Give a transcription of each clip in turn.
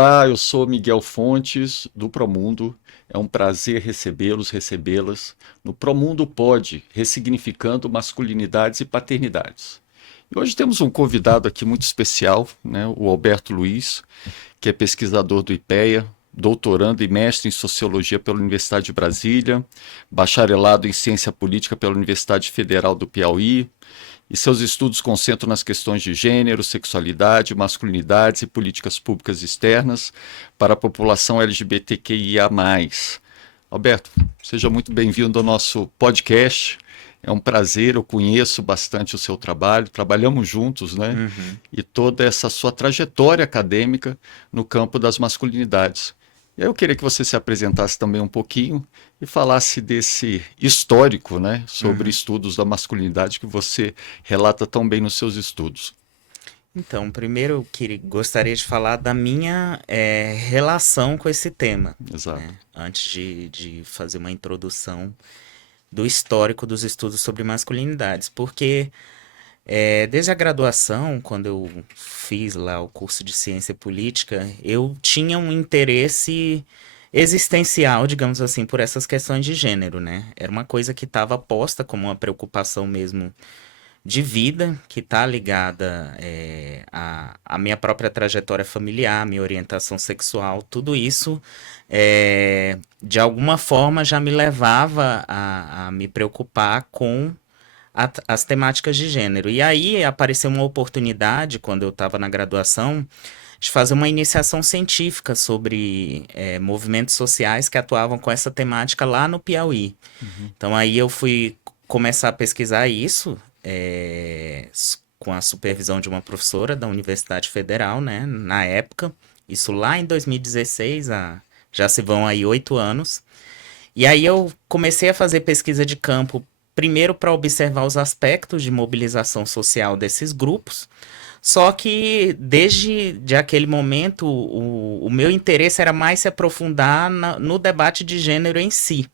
Olá, eu sou Miguel Fontes, do Promundo. É um prazer recebê-los, recebê-las no Promundo Pod, ressignificando masculinidades e paternidades. E hoje temos um convidado aqui muito especial, né, o Alberto Luiz, que é pesquisador do IPEA, doutorando e mestre em Sociologia pela Universidade de Brasília, bacharelado em Ciência Política pela Universidade Federal do Piauí, e seus estudos concentram nas questões de gênero, sexualidade, masculinidades e políticas públicas externas para a população LGBTQIA+. Alberto, seja muito bem-vindo ao nosso podcast. É um prazer, eu conheço bastante o seu trabalho, trabalhamos juntos, né? Uhum. E toda essa sua trajetória acadêmica no campo das masculinidades. E aí eu queria que você se apresentasse também um pouquinho e falasse desse histórico, né, sobre Uhum. estudos da masculinidade que você relata tão bem nos seus estudos. Então, primeiro eu gostaria de falar da minha relação com esse tema, Exato. né? Antes de fazer uma introdução do histórico dos estudos sobre masculinidades, porque desde a graduação, quando eu fiz lá o curso de ciência política, eu tinha um interesse existencial, digamos assim, por essas questões de gênero, né? Era uma coisa que estava posta como uma preocupação mesmo de vida que está ligada à minha própria trajetória familiar, minha orientação sexual, tudo isso de alguma forma já me levava a me preocupar com as temáticas de gênero. E aí apareceu uma oportunidade, quando eu estava na graduação, de fazer uma iniciação científica sobre movimentos sociais que atuavam com essa temática lá no Piauí. Uhum. Então aí eu fui começar a pesquisar isso, com a supervisão de uma professora da Universidade Federal, né, na época. Isso lá em 2016, já se vão aí 8 anos. E aí eu comecei a fazer pesquisa de campo, primeiro para observar os aspectos de mobilização social desses grupos, só que desde aquele momento o meu interesse era mais se aprofundar no debate de gênero em si.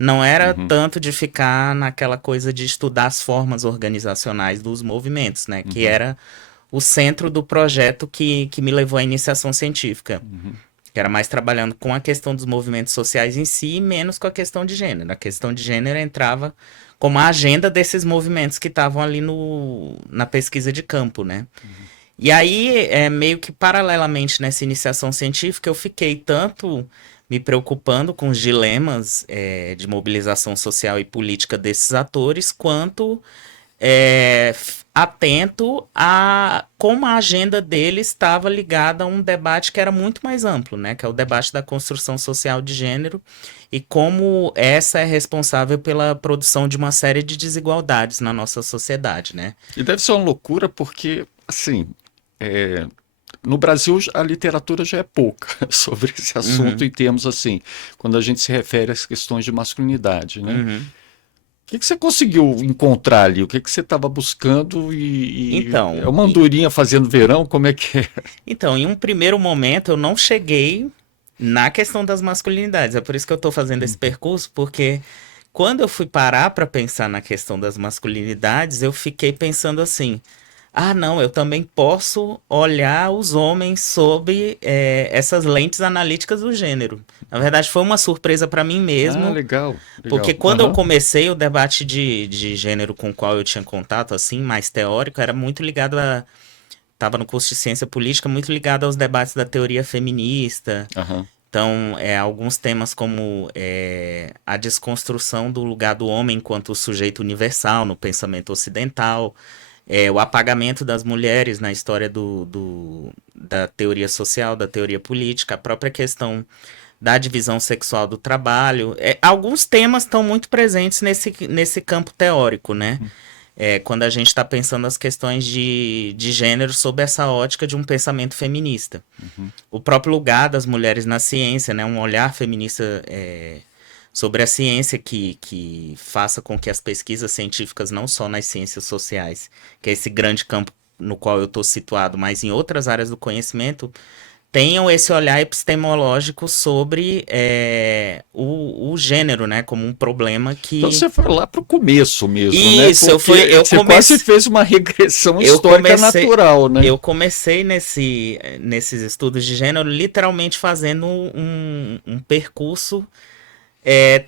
Não era Uhum. tanto de ficar naquela coisa de estudar as formas organizacionais dos movimentos, né? Que Uhum. era o centro do projeto que me levou à iniciação científica. Uhum. Que era mais trabalhando com a questão dos movimentos sociais em si, e menos com a questão de gênero. A questão de gênero entrava como a agenda desses movimentos que estavam ali na pesquisa de campo, né? E aí, meio que paralelamente nessa iniciação científica, eu fiquei tanto me preocupando com os dilemas de mobilização social e política desses atores, quanto atento a como a agenda dele estava ligada a um debate que era muito mais amplo, né? Que é o debate da construção social de gênero e como essa é responsável pela produção de uma série de desigualdades na nossa sociedade, né? E deve ser uma loucura porque, assim, é, no Brasil a literatura já é pouca sobre esse assunto Uhum, em termos assim, quando a gente se refere às questões de masculinidade, né? uhum. Que você conseguiu encontrar ali? O que você estava buscando e é Então, uma andorinha fazendo verão? Como é que é? então, em um primeiro momento, eu não cheguei na questão das masculinidades. É por isso que eu tô fazendo esse percurso, porque quando eu fui parar para pensar na questão das masculinidades, eu fiquei pensando assim: ah, não, eu também posso olhar os homens sob essas lentes analíticas do gênero. Na verdade, foi uma surpresa para mim Ah, mesmo, legal, porque legal. quando eu Aham. comecei o debate de gênero com o qual eu tinha contato, assim, mais teórico, era muito ligado a estava no curso de ciência política muito ligado aos debates da teoria feminista. Aham. Então, alguns temas como a desconstrução do lugar do homem enquanto sujeito universal no pensamento ocidental, o apagamento das mulheres na história da teoria social, da teoria política, a própria questão da divisão sexual do trabalho. Alguns temas estão muito presentes nesse campo teórico, né? Quando a gente está pensando as questões de gênero sob essa ótica de um pensamento feminista. Uhum. O próprio lugar das mulheres na ciência, né? Um olhar feminista sobre a ciência que faça com que as pesquisas científicas, não só nas ciências sociais, que é esse grande campo no qual eu estou situado, mas em outras áreas do conhecimento, tenham esse olhar epistemológico sobre o gênero, né, como um problema Então que... você foi lá para o começo mesmo, né? Isso, Porque você quase fez uma regressão histórica natural, né? Eu comecei nesses estudos de gênero literalmente fazendo um percurso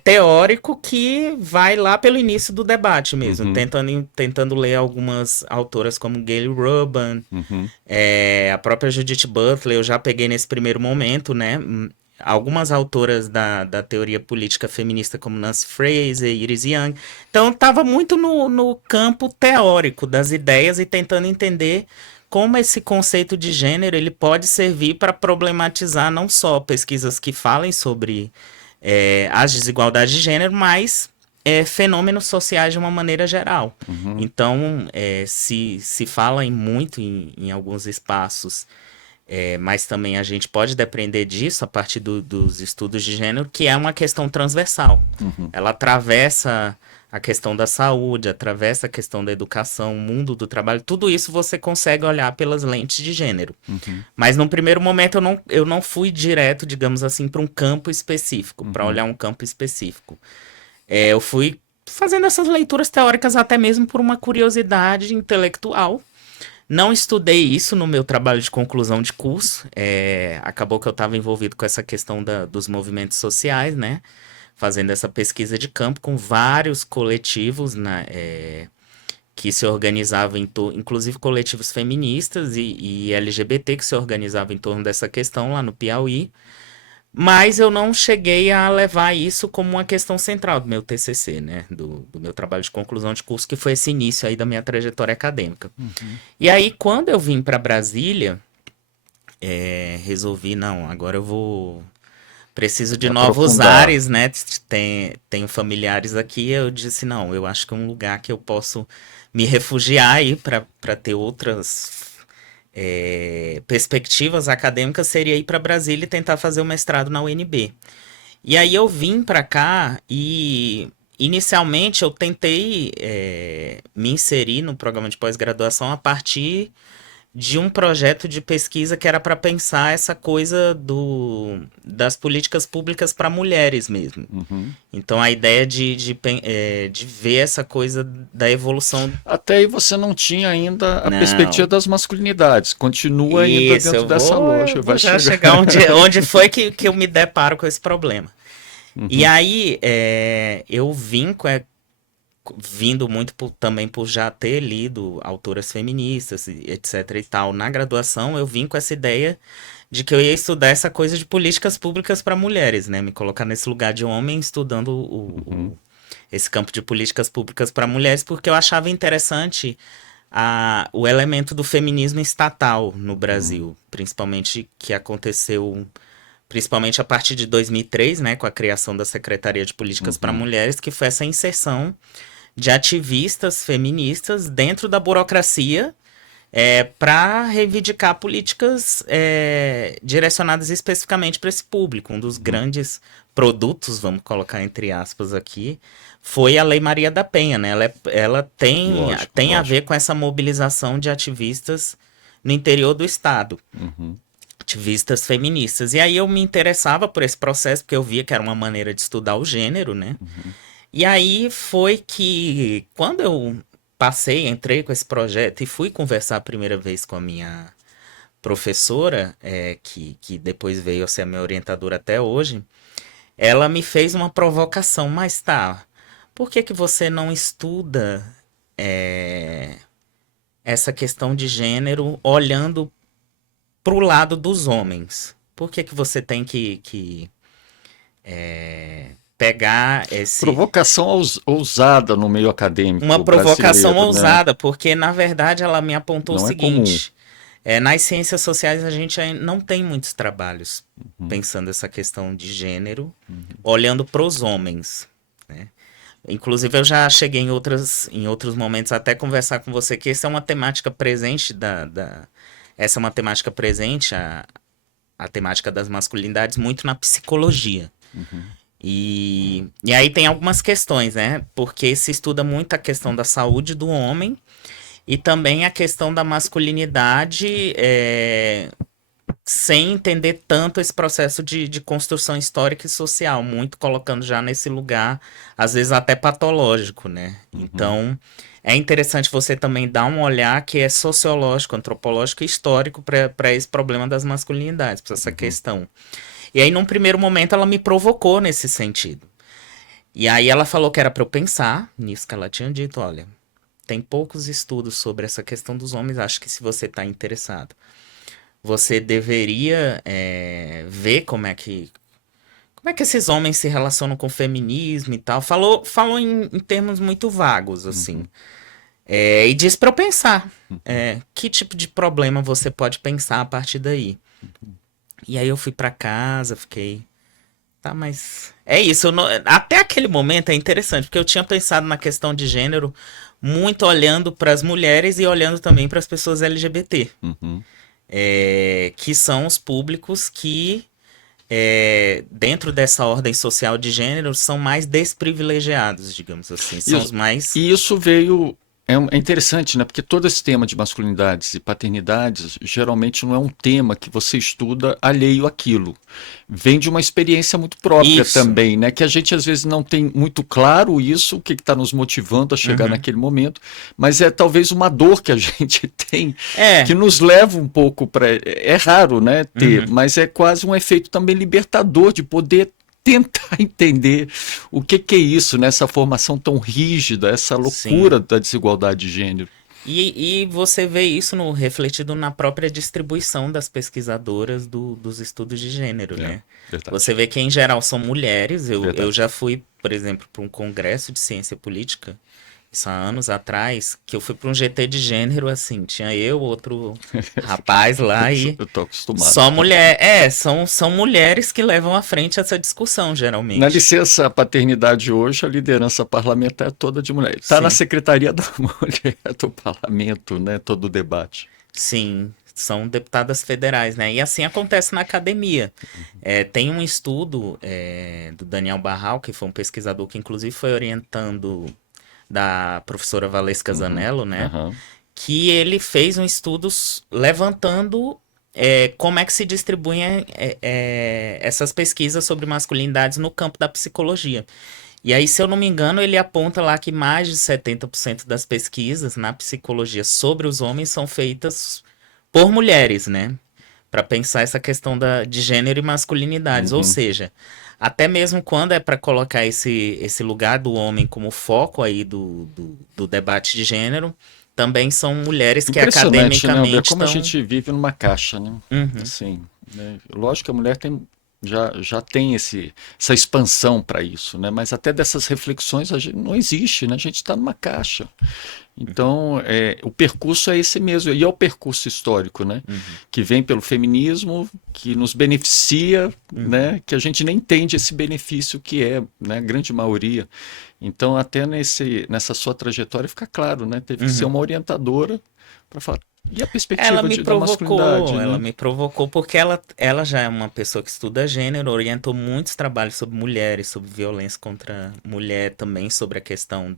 teórico que vai lá pelo início do debate mesmo, tentando ler algumas autoras como Gayle Rubin, a própria Judith Butler, eu já peguei nesse primeiro momento, né? Algumas autoras da teoria política feminista como Nancy Fraser, Iris Young. Então estava muito no campo teórico das ideias e tentando entender como esse conceito de gênero ele pode servir para problematizar não só pesquisas que falem sobre as desigualdades de gênero, mas fenômenos sociais de uma maneira geral. Então, se fala muito em alguns espaços, mas também a gente pode depender disso a partir dos estudos de gênero, que é uma questão transversal. Ela atravessa a questão da saúde, atravessa a questão da educação, o mundo do trabalho, tudo isso você consegue olhar pelas lentes de gênero. Mas num primeiro momento eu não fui direto, digamos assim, para um campo específico, para olhar um campo específico. Eu fui fazendo essas leituras teóricas até mesmo por uma curiosidade intelectual. Não estudei isso no meu trabalho de conclusão de curso. Acabou que eu estava envolvido com essa questão dos movimentos sociais, né? Fazendo essa pesquisa de campo com vários coletivos, né? Que se organizavam inclusive coletivos feministas e LGBT que se organizavam em torno dessa questão lá no Piauí. Mas eu não cheguei a levar isso como uma questão central do meu TCC, né? Do meu trabalho de conclusão de curso, que foi esse início aí da minha trajetória acadêmica. E aí, quando eu vim para Brasília, resolvi, não, agora preciso de novos ares, né? Tenho familiares aqui, eu disse, não, eu acho que é um lugar que eu posso me refugiar aí para ter outras perspectivas acadêmicas, seria ir para Brasília e tentar fazer o mestrado na UNB. E aí eu vim para cá e inicialmente eu tentei me inserir no programa de pós-graduação a partir de um projeto de pesquisa que era para pensar essa coisa das políticas públicas para mulheres mesmo. Então a ideia de ver essa coisa da evolução. Até aí você não tinha ainda a perspectiva das masculinidades. Continua ainda dentro dessa loja. Vai chegar onde foi que eu me deparo com esse problema. E aí eu vim vindo muito também por já ter lido autoras feministas, etc e tal, na graduação, eu vim com essa ideia de que eu ia estudar essa coisa de políticas públicas para mulheres, né? Me colocar nesse lugar de homem estudando esse campo de políticas públicas para mulheres, porque eu achava interessante o elemento do feminismo estatal no Brasil, principalmente que aconteceu... Principalmente a partir de 2003, né, com a criação da Secretaria de Políticas para Mulheres, que foi essa inserção de ativistas feministas dentro da burocracia para reivindicar políticas direcionadas especificamente para esse público. Um dos grandes produtos, vamos colocar entre aspas aqui, foi a Lei Maria da Penha, né? Ela tem a ver com essa mobilização de ativistas no interior do estado. Ativistas feministas. E aí eu me interessava por esse processo, porque eu via que era uma maneira de estudar o gênero, né? E aí foi que, quando eu entrei com esse projeto e fui conversar a primeira vez com a minha professora, que depois veio a ser a minha orientadora até hoje, ela me fez uma provocação, mas tá, por que você não estuda essa questão de gênero olhando pro lado dos homens? Por que você tem que pegar esse... Provocação ousada no meio acadêmico Uma provocação ousada, né? porque na verdade ela me apontou não o seguinte, nas ciências sociais a gente não tem muitos trabalhos pensando essa questão de gênero, olhando para os homens, né? Inclusive eu já cheguei em outros momentos até conversar com você que essa é uma temática presente essa é uma temática presente, a temática das masculinidades, muito na psicologia. E aí tem algumas questões, né? Porque se estuda muito a questão da saúde do homem e também a questão da masculinidade sem entender tanto esse processo de construção histórica e social, muito colocando já nesse lugar, às vezes até patológico, né? Uhum, Então, é interessante você também dar um olhar que é sociológico, antropológico e histórico para esse problema das masculinidades, para essa uhum, questão. E aí, num primeiro momento, ela me provocou nesse sentido. E aí ela falou que era para eu pensar nisso que ela tinha dito, olha, tem poucos estudos sobre essa questão dos homens, acho que se você está interessado, você deveria ver como é que esses homens se relacionam com o feminismo e tal. Falou em termos muito vagos, assim. uhum, E disse para eu pensar. Que tipo de problema você pode pensar a partir daí? E aí eu fui para casa, fiquei. Tá, mas. É isso. Até aquele momento é interessante, porque eu tinha pensado na questão de gênero muito olhando para as mulheres e olhando também para as pessoas LGBT. uhum. Que são os públicos que, dentro dessa ordem social de gênero, são mais desprivilegiados, digamos assim. São os Isso, mais. e isso veio. É interessante, né? Porque todo esse tema de masculinidades e paternidades geralmente não é um tema que você estuda alheio àquilo. Vem de uma experiência muito própria Isso. também, né? Que a gente às vezes não tem muito claro isso, o que está nos motivando a chegar Uhum. naquele momento, mas é talvez uma dor que a gente tem que É. nos leva um pouco para. É raro, né? Ter, Uhum. mas é quase um efeito também libertador de poder tentar entender o que é isso, né? Essa formação tão rígida, essa loucura Sim. da desigualdade de gênero. E você vê isso refletido na própria distribuição das pesquisadoras dos estudos de gênero, É, né? verdade, Você vê que, em geral, são mulheres. Eu verdade. já fui, por exemplo, para um congresso de ciência política, isso há anos atrás, que eu fui para um GT de gênero, assim, tinha eu, outro rapaz lá e Eu tô acostumado. só mulher. São mulheres que levam à frente essa discussão, Na geralmente. licença paternidade hoje, a liderança parlamentar é toda de mulher. Está na Sim. secretaria da mulher do parlamento, né? Todo o debate. Sim, são deputadas federais, né? E assim acontece na academia. Tem um estudo do Daniel Barral, que foi um pesquisador que inclusive foi orientando da professora Valesca Uhum, Zanello, né? aham, Que ele fez um estudo levantando como é que se distribuem essas pesquisas sobre masculinidades no campo da psicologia. E aí, se eu não me engano, ele aponta lá que mais de 70% das pesquisas na psicologia sobre os homens são feitas por mulheres, né? Para pensar essa questão de gênero e masculinidades. Ou uhum. seja, até mesmo quando é para colocar esse lugar do homem como foco aí do debate de gênero, também são mulheres que Impressionante, né, Albert? academicamente Como a estão. gente vive numa caixa, né? Uhum, Assim, né? Lógico que a mulher já tem essa expansão para isso, né? Mas até dessas reflexões a gente, não existe, né? A gente está numa caixa. Então, o percurso é esse mesmo, e é o percurso histórico, né? uhum, Que vem pelo feminismo, que nos beneficia, uhum, né? Que a gente nem entende esse benefício que é, né? A grande maioria. Então, até nessa sua trajetória fica claro, né? Teve que ser uhum. uma orientadora para falar. E a perspectiva da masculinidade, Ela né? me provocou porque ela já é uma pessoa que estuda gênero, orientou muitos trabalhos sobre mulheres, sobre violência contra mulher, também sobre a questão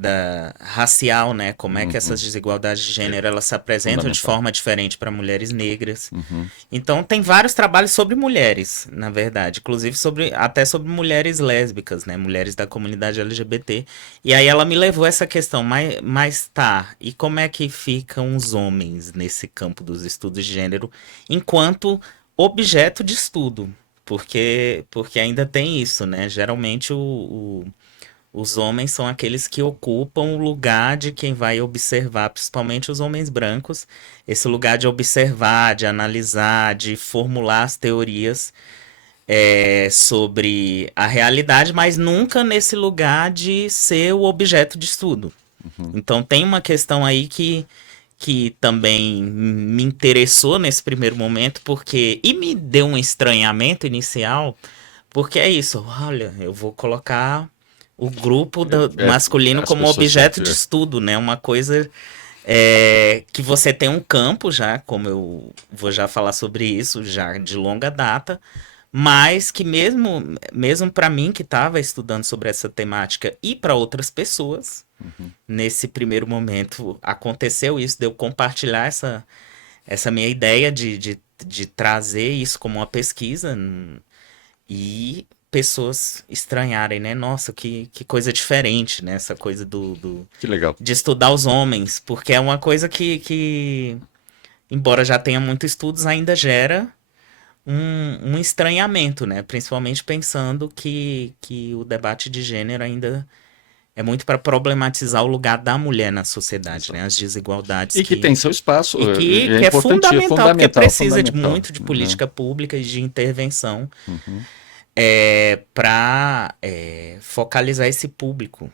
da racial, né? Como é que essas Uhum. desigualdades de É gênero elas se apresentam de fundamental. forma diferente para mulheres negras. Uhum. Então tem vários trabalhos sobre mulheres, na verdade, inclusive até sobre mulheres lésbicas, né, mulheres da comunidade LGBT. E aí ela me levou a essa questão, mas tá, e como é que ficam os homens nesse campo dos estudos de gênero enquanto objeto de estudo? Porque ainda tem isso, né? Geralmente os homens são aqueles que ocupam o lugar de quem vai observar, principalmente os homens brancos, esse lugar de observar, de analisar, de formular as teorias sobre a realidade, mas nunca nesse lugar de ser o objeto de estudo. Uhum. Então tem uma questão aí que também me interessou nesse primeiro momento, e me deu um estranhamento inicial, porque é isso, olha, eu vou colocar o grupo É, masculino as como pessoas objeto sempre. de estudo, né? Uma coisa que você tem um campo já, como eu vou já falar sobre isso, já de longa data, mas que mesmo para mim que estava estudando sobre essa temática e para outras pessoas, Uhum. nesse primeiro momento aconteceu isso, de eu compartilhar essa minha ideia de trazer isso como uma pesquisa e pessoas estranharem, né? Nossa, que coisa diferente, né? Essa coisa Que legal. de estudar os homens, porque é uma coisa embora já tenha muitos estudos, ainda gera um estranhamento, né? Principalmente pensando que o debate de gênero ainda é muito para problematizar o lugar da mulher na sociedade, né? Exato. As desigualdades E que tem seu espaço, e é que é importante, é fundamental, porque fundamental, precisa de fundamental, muito de né? política pública e de intervenção Uhum. para focalizar esse público,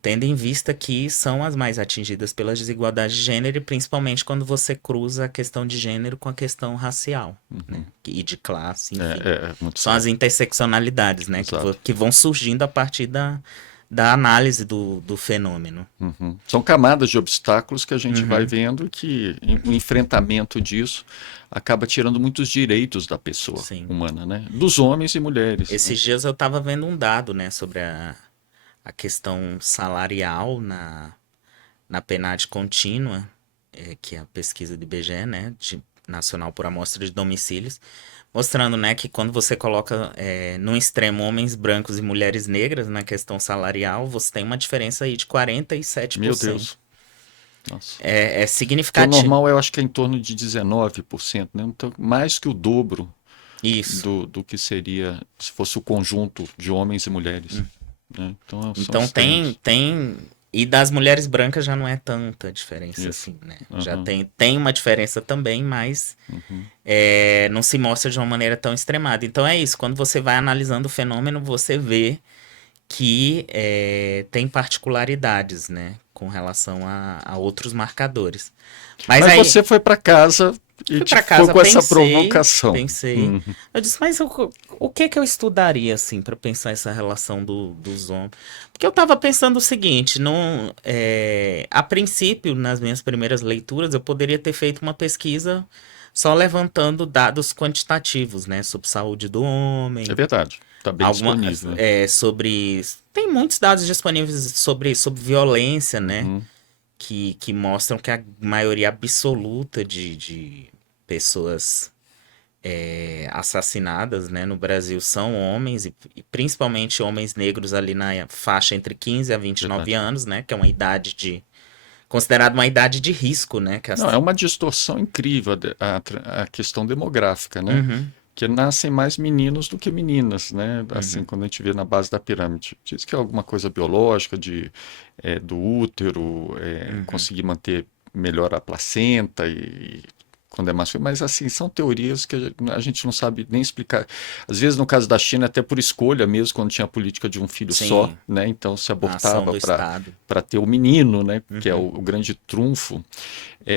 tendo em vista que são as mais atingidas pelas desigualdades de gênero, e principalmente quando você cruza a questão de gênero com a questão racial, né? E de classe, enfim. É muito São as sério. interseccionalidades, né? Exato. Que vão surgindo a partir da análise do fenômeno. Uhum. São camadas de obstáculos que a gente vai Uhum, vendo que o enfrentamento disso acaba tirando muitos direitos da pessoa sim. humana, né? Dos homens e mulheres, né? Esses dias eu estava vendo um dado, né, sobre a questão salarial na PNAD contínua, que é a pesquisa do IBGE, né, Nacional por Amostra de Domicílios, mostrando, né, que quando você coloca no extremo homens brancos e mulheres negras na questão salarial, você tem uma diferença aí de Meu 47%. Deus. Nossa. É Que o significativo. normal eu acho que é em torno de 19%, né? Então, mais que o dobro Isso. do que seria se fosse o conjunto de homens e mulheres, né? Então são Então tem, extremos. tem. E das mulheres brancas já não é tanta diferença Isso. assim, né? Já Aham, tem uma diferença também, mas uhum. não se mostra de uma maneira tão extremada. Então é isso, quando você vai analisando o fenômeno, você vê que tem particularidades, né? Com relação a outros marcadores. Mas Mas aí, você foi para casa e fui pra foi casa, com essa pensei, provocação. pensei. Uhum. Eu disse, mas o que que eu estudaria, assim, pra pensar essa relação dos homens? Porque eu tava pensando o seguinte, não, a princípio, nas minhas primeiras leituras, eu poderia ter feito uma pesquisa só levantando dados quantitativos, né, sobre saúde do É homem, verdade. Está bem alguma, disponível, né? sobre... Tem muitos dados disponíveis sobre violência, né? Uhum. Que mostram que a maioria absoluta de pessoas assassinadas, né, no Brasil são homens, e principalmente homens negros ali na faixa entre 15 a 29 Verdade. anos, né, que é uma idade considerada uma idade de risco, né, que Não, é uma distorção incrível a questão demográfica, né? Uhum, Que nascem mais meninos do que meninas, né? Assim, uhum, quando a gente vê na base da pirâmide. Diz que é alguma coisa biológica do útero, uhum, conseguir manter melhor a placenta quando é mais, mas assim, são teorias que a gente não sabe nem explicar. Às vezes, no caso da China, até por escolha mesmo, quando tinha a política de um filho só, sim, né? Então se a ação abortava do Estado. para ter o menino, né? Que é Uhum, o grande trunfo.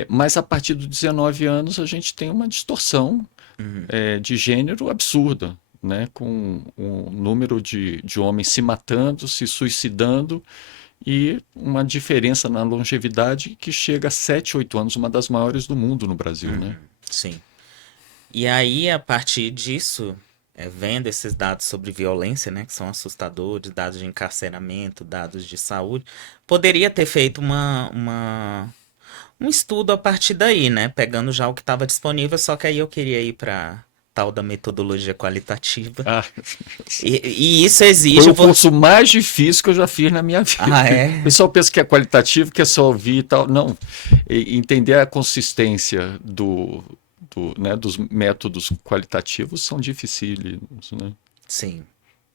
Mas a partir dos 19 anos a gente tem uma distorção uhum, de gênero absurda, né? Com um número de homens se matando, se suicidando e uma diferença na longevidade que chega a 7, 8 anos, uma das maiores do mundo no Brasil, né? uhum, sim. E aí, a partir disso, vendo esses dados sobre violência, né, que são assustadores, dados de encarceramento, dados de saúde, poderia ter feito um estudo a partir daí, né, pegando já o que estava disponível, só que aí eu queria ir para tal da metodologia qualitativa. Ah, E isso foi exige, o curso mais difícil que eu já fiz na minha vida. Ah, O é? pessoal pensa que é qualitativo, que é só ouvir e tal. Não, entender a consistência né, dos métodos qualitativos são dificílimos, né? Sim.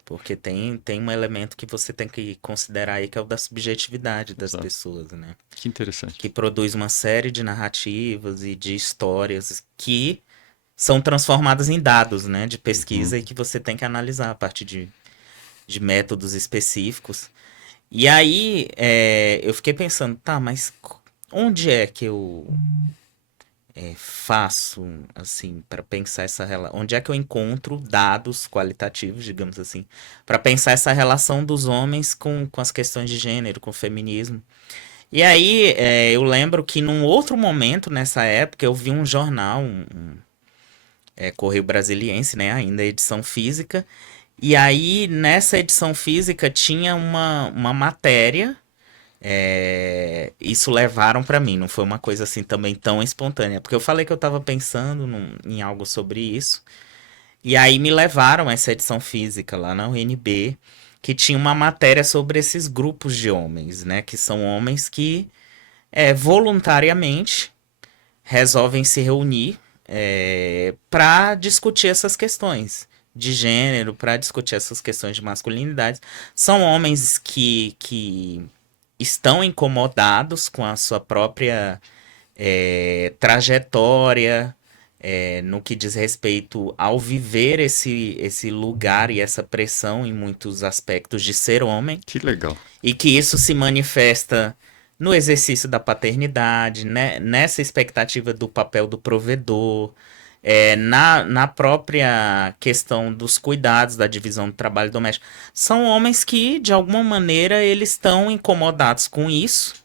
Porque tem um elemento que você tem que considerar aí, que é o da subjetividade das Exato. pessoas, né? Que interessante. Que produz uma série de narrativas e de histórias que são transformadas em dados, né, de Uhum. pesquisa e que você tem que analisar a partir de métodos específicos. E aí eu fiquei pensando, tá, mas onde é que eu faço, assim, para pensar essa relação? Onde é que eu encontro dados qualitativos, digamos assim, para pensar essa relação dos homens com as questões de gênero, com o feminismo? E aí, eu lembro que num outro momento, nessa época, eu vi um jornal, Correio Brasiliense, né? Ainda edição física. E aí, nessa edição física, tinha uma matéria isso levaram para mim, não foi uma coisa assim também tão espontânea, porque eu falei que eu estava pensando em algo sobre isso, e aí me levaram a essa edição física lá na UNB, que tinha uma matéria sobre esses grupos de homens, né, que são homens que voluntariamente resolvem se reunir para discutir essas questões de gênero, para discutir essas questões de masculinidade. São homens que estão incomodados com a sua própria trajetória, no que diz respeito ao viver esse lugar e essa pressão em muitos aspectos de ser homem, Que legal. e que isso se manifesta no exercício da paternidade, né? Nessa expectativa do papel do provedor, na própria questão dos cuidados, da divisão do trabalho doméstico. São homens que, de alguma maneira, eles estão incomodados com isso,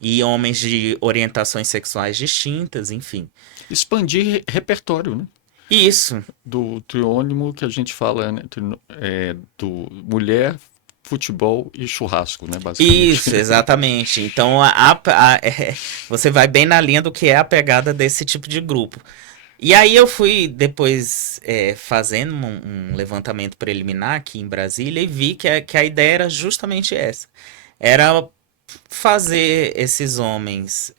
e homens de orientações sexuais distintas, enfim. Expandir repertório, né? Isso, Do triônimo que a gente fala, né? Do mulher, futebol e churrasco, né? Basicamente. isso, exatamente. Então, você vai bem na linha do que é a pegada desse tipo de grupo. E aí eu fui depois fazendo um levantamento preliminar aqui em Brasília e vi que a ideia era justamente essa. Era fazer esses homens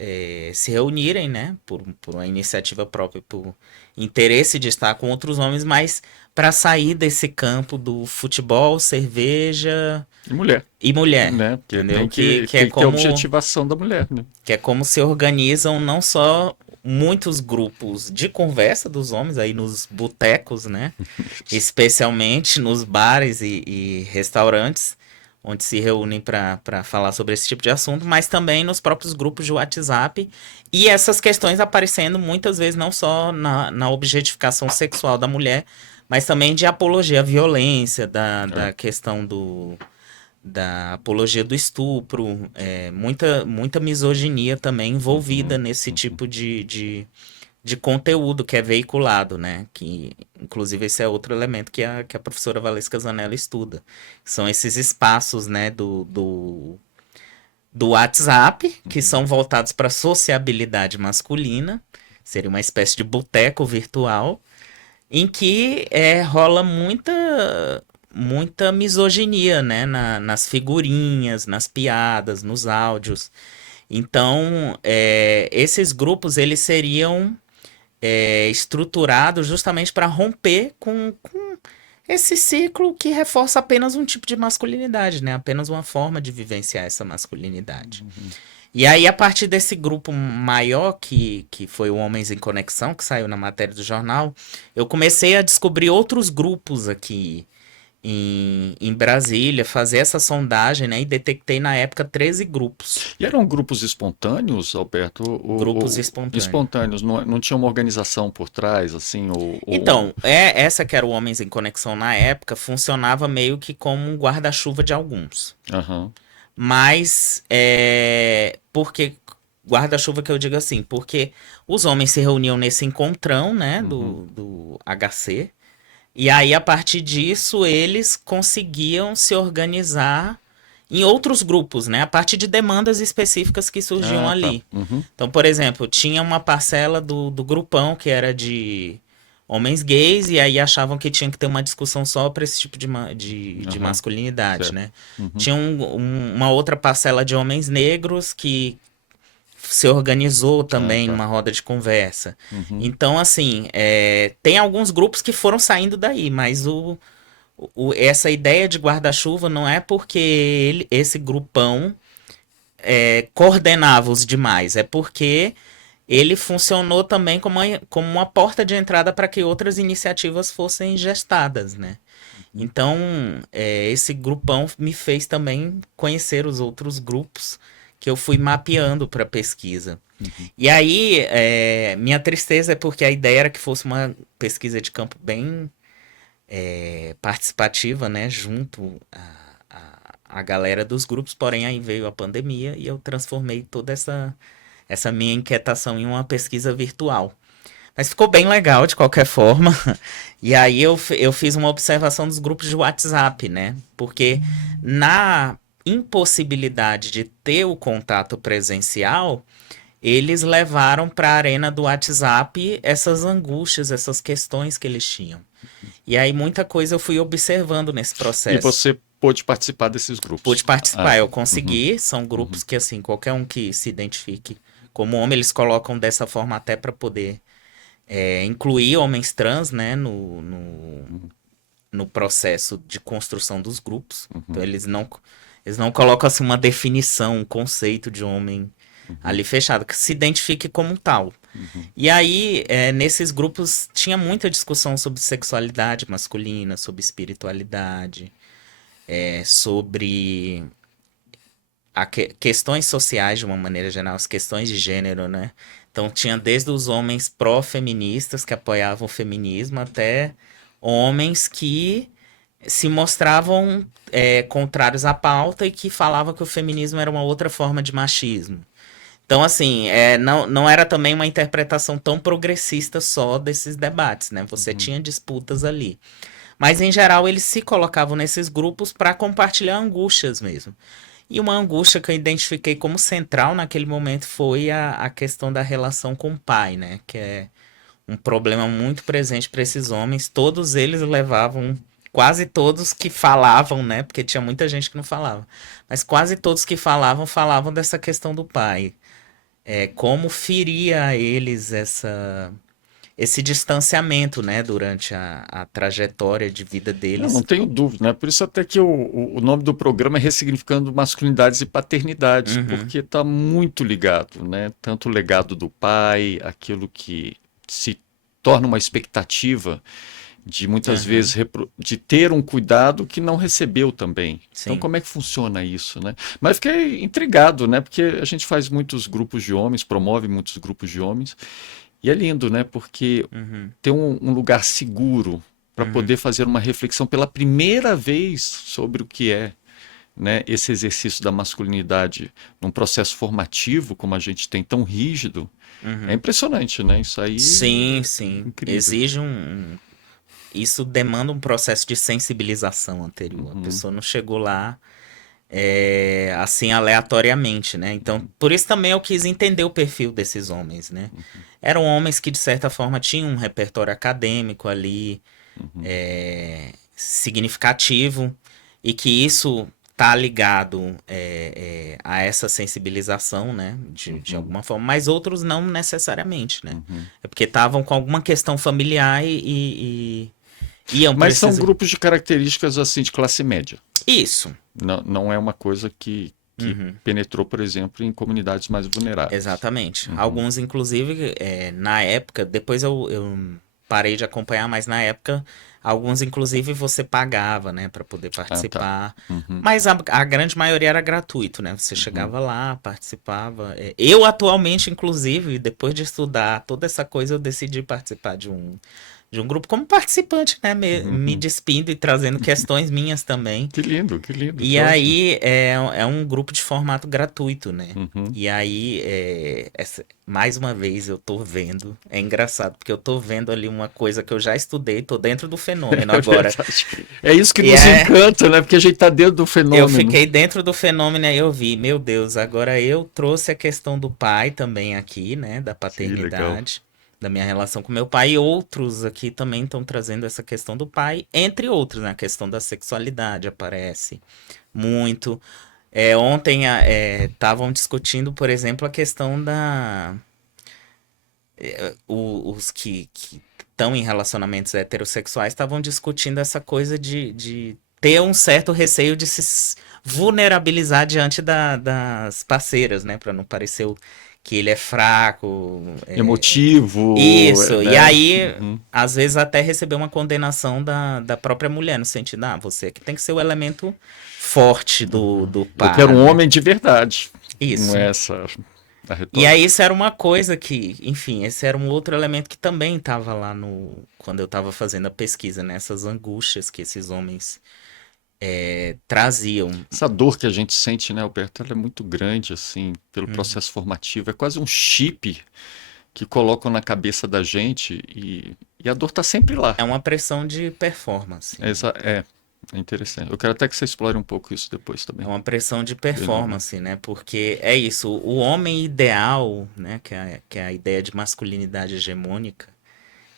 se reunirem, né, por uma iniciativa própria, por interesse de estar com outros homens, mas para sair desse campo do futebol, cerveja E mulher, e mulher, né? Porque entendeu? tem Que que é ter a como objetivação da mulher, né? que é como se organizam não só muitos grupos de conversa dos homens aí nos botecos, né? Especialmente nos bares e restaurantes, onde se reúnem para falar sobre esse tipo de assunto, mas também nos próprios grupos de WhatsApp. E essas questões aparecendo muitas vezes não só na objetificação sexual da mulher, mas também de apologia à violência, da questão da apologia do estupro, muita misoginia também envolvida nesse tipo de conteúdo que é veiculado, né? Que, inclusive, esse é outro elemento que a professora Valesca Zanella estuda. São esses espaços, né, do WhatsApp, que são voltados para a sociabilidade masculina, seria uma espécie de boteco virtual, em que rola muita misoginia, né, nas figurinhas, nas piadas, nos áudios. Então, esses grupos, eles seriam estruturados justamente para romper com esse ciclo que reforça apenas um tipo de masculinidade, né? Apenas uma forma de vivenciar essa masculinidade. E aí, a partir desse grupo maior, que foi o Homens em Conexão, que saiu na matéria do jornal, eu comecei a descobrir outros grupos aqui em Brasília, fazer essa sondagem, né? E detectei na época 13 grupos. E eram grupos espontâneos, Alberto? Grupos espontâneos. Espontâneos, não tinha uma organização por trás, assim, Então, essa que era o Homens em Conexão na época, funcionava meio que como um guarda-chuva de alguns. Aham. Mas, porque, guarda-chuva que eu digo assim, porque os homens se reuniam nesse encontrão, né, do HC, e aí, a partir disso, eles conseguiam se organizar em outros grupos, né? A partir de demandas específicas que surgiam Ah, tá. ali. Uhum. Então, por exemplo, tinha uma parcela do grupão que era de homens gays, e aí achavam que tinha que ter uma discussão só para esse tipo de Aham. masculinidade, Certo. né? Uhum. Tinha uma outra parcela de homens negros que se organizou também tá. numa roda de conversa. Uhum. Então, assim, tem alguns grupos que foram saindo daí, mas essa ideia de guarda-chuva não é porque esse grupão coordenava os demais, é porque ele funcionou também como uma porta de entrada para que outras iniciativas fossem gestadas, né? Então, esse grupão me fez também conhecer os outros grupos que eu fui mapeando para pesquisa. E aí, minha tristeza é porque a ideia era que fosse uma pesquisa de campo bem participativa, né, junto a galera dos grupos, porém aí veio a pandemia e eu transformei toda essa minha inquietação em uma pesquisa virtual. Mas ficou bem legal de qualquer forma. E aí eu fiz uma observação dos grupos de WhatsApp, né? Porque impossibilidade de ter o contato presencial, eles levaram para a arena do WhatsApp essas angústias, essas questões que eles tinham. E aí muita coisa eu fui observando nesse E processo. você pôde participar desses grupos? Pude participar, eu Uhum, consegui. São grupos que, assim, qualquer um que se identifique como homem, eles colocam dessa forma até para poder incluir homens trans, né, no processo de construção dos grupos. Então uhum, eles não colocam assim uma definição, um conceito de homem uhum, ali fechado, que se identifique como tal. uhum, E aí, nesses grupos, tinha muita discussão sobre sexualidade masculina, sobre espiritualidade, sobre questões sociais de uma maneira geral, as questões de gênero, né? Então tinha desde os homens pró-feministas que apoiavam o feminismo até homens que se mostravam contrários à pauta e que falavam que o feminismo era uma outra forma de machismo. Então, assim, não era também uma interpretação tão progressista só desses debates, né? Você uhum. tinha disputas ali. Mas, em geral, eles se colocavam nesses grupos para compartilhar angústias mesmo. E uma angústia que eu identifiquei como central naquele momento foi a questão da relação com o pai, né? Que é um problema muito presente para esses homens. Todos eles levavam, quase todos que falavam, né? Porque tinha muita gente que não falava, mas quase todos que falavam dessa questão do pai. Como feria a eles esse distanciamento, né? Durante a trajetória de vida Eu não deles. tenho dúvida, né? Por isso até que o nome do programa é Ressignificando Masculinidades e Paternidades, Uhum, porque está muito ligado, né? Tanto o legado do pai, aquilo que se torna uma expectativa de muitas vezes uhum, de ter um cuidado que não recebeu também. Então, sim. como é que funciona isso, né? Mas fiquei intrigado, né? Porque a gente faz muitos grupos de homens, promove muitos grupos de homens, e é lindo, né? Porque Uhum, ter um lugar seguro para uhum, poder fazer uma reflexão pela primeira vez sobre o que é, né, esse exercício da masculinidade num processo formativo como a gente tem tão rígido, é uhum. impressionante, né? Isso aí Sim, é sim. incrível. Exige isso demanda um processo de sensibilização anterior. A Uhum, pessoa não chegou lá assim aleatoriamente, né? Então, por isso também eu quis entender o perfil desses homens, né? Eram homens que, de certa forma, tinham um repertório acadêmico ali uhum, significativo e que isso tá ligado a essa sensibilização, né? De uhum, alguma forma, mas outros não necessariamente, né? uhum. É porque estavam com alguma questão familiar e iam por Mas são esses. grupos de características assim de classe média. Isso. Não, não é uma coisa que Uhum. penetrou, por exemplo, em comunidades mais vulneráveis. Exatamente. Uhum. Alguns, inclusive, na época, depois eu parei de acompanhar, mas na época, alguns, inclusive, você pagava, né, para poder Ah, tá. participar. Uhum, Mas a grande maioria era gratuito, né? Você uhum. chegava lá, participava. Eu, atualmente, inclusive, depois de estudar toda essa coisa, eu decidi participar de um grupo como participante, né? Me Uhum. despindo e trazendo questões minhas também. Que lindo, E que ótimo. aí é um grupo de formato gratuito, né? Uhum. E aí, mais uma vez, eu tô vendo. É engraçado, porque eu tô vendo ali uma coisa que eu já estudei, tô dentro do fenômeno É agora. verdade. É isso que E nos encanta, né? Porque a gente está dentro do eu fenômeno. fiquei dentro do fenômeno e eu vi, meu Deus, agora eu trouxe a questão do pai também aqui, né? Da Que legal. paternidade, da minha relação com meu pai, e outros aqui também estão trazendo essa questão do pai, entre outros, né? A questão da sexualidade aparece muito. Ontem estavam discutindo, por exemplo, a questão os que estão em relacionamentos heterossexuais estavam discutindo essa coisa de ter um certo receio de se vulnerabilizar diante das parceiras, né? Pra não parecer que ele é fraco. Emotivo, Isso. E né? aí, Uhum. às vezes, até receber uma condenação da própria mulher, no sentido, você que tem que ser o elemento forte do Eu quero par, um né? homem de verdade. Não Isso. é essa a E aí, retórica? isso era uma coisa que, enfim, esse era um outro elemento que também estava lá quando eu estava fazendo a pesquisa, né? Essas angústias que esses homens traziam. Essa dor que a gente sente, né, Alberto, ela é muito grande, assim, pelo Uhum. processo formativo. É quase um chip que colocam na cabeça da gente e a dor está sempre lá. É uma pressão de performance, né? É. É interessante. Eu quero até que você explore um pouco isso depois É também. uma pressão de De novo. performance, né? Porque é isso, o homem ideal, né? Que é a ideia de masculinidade hegemônica,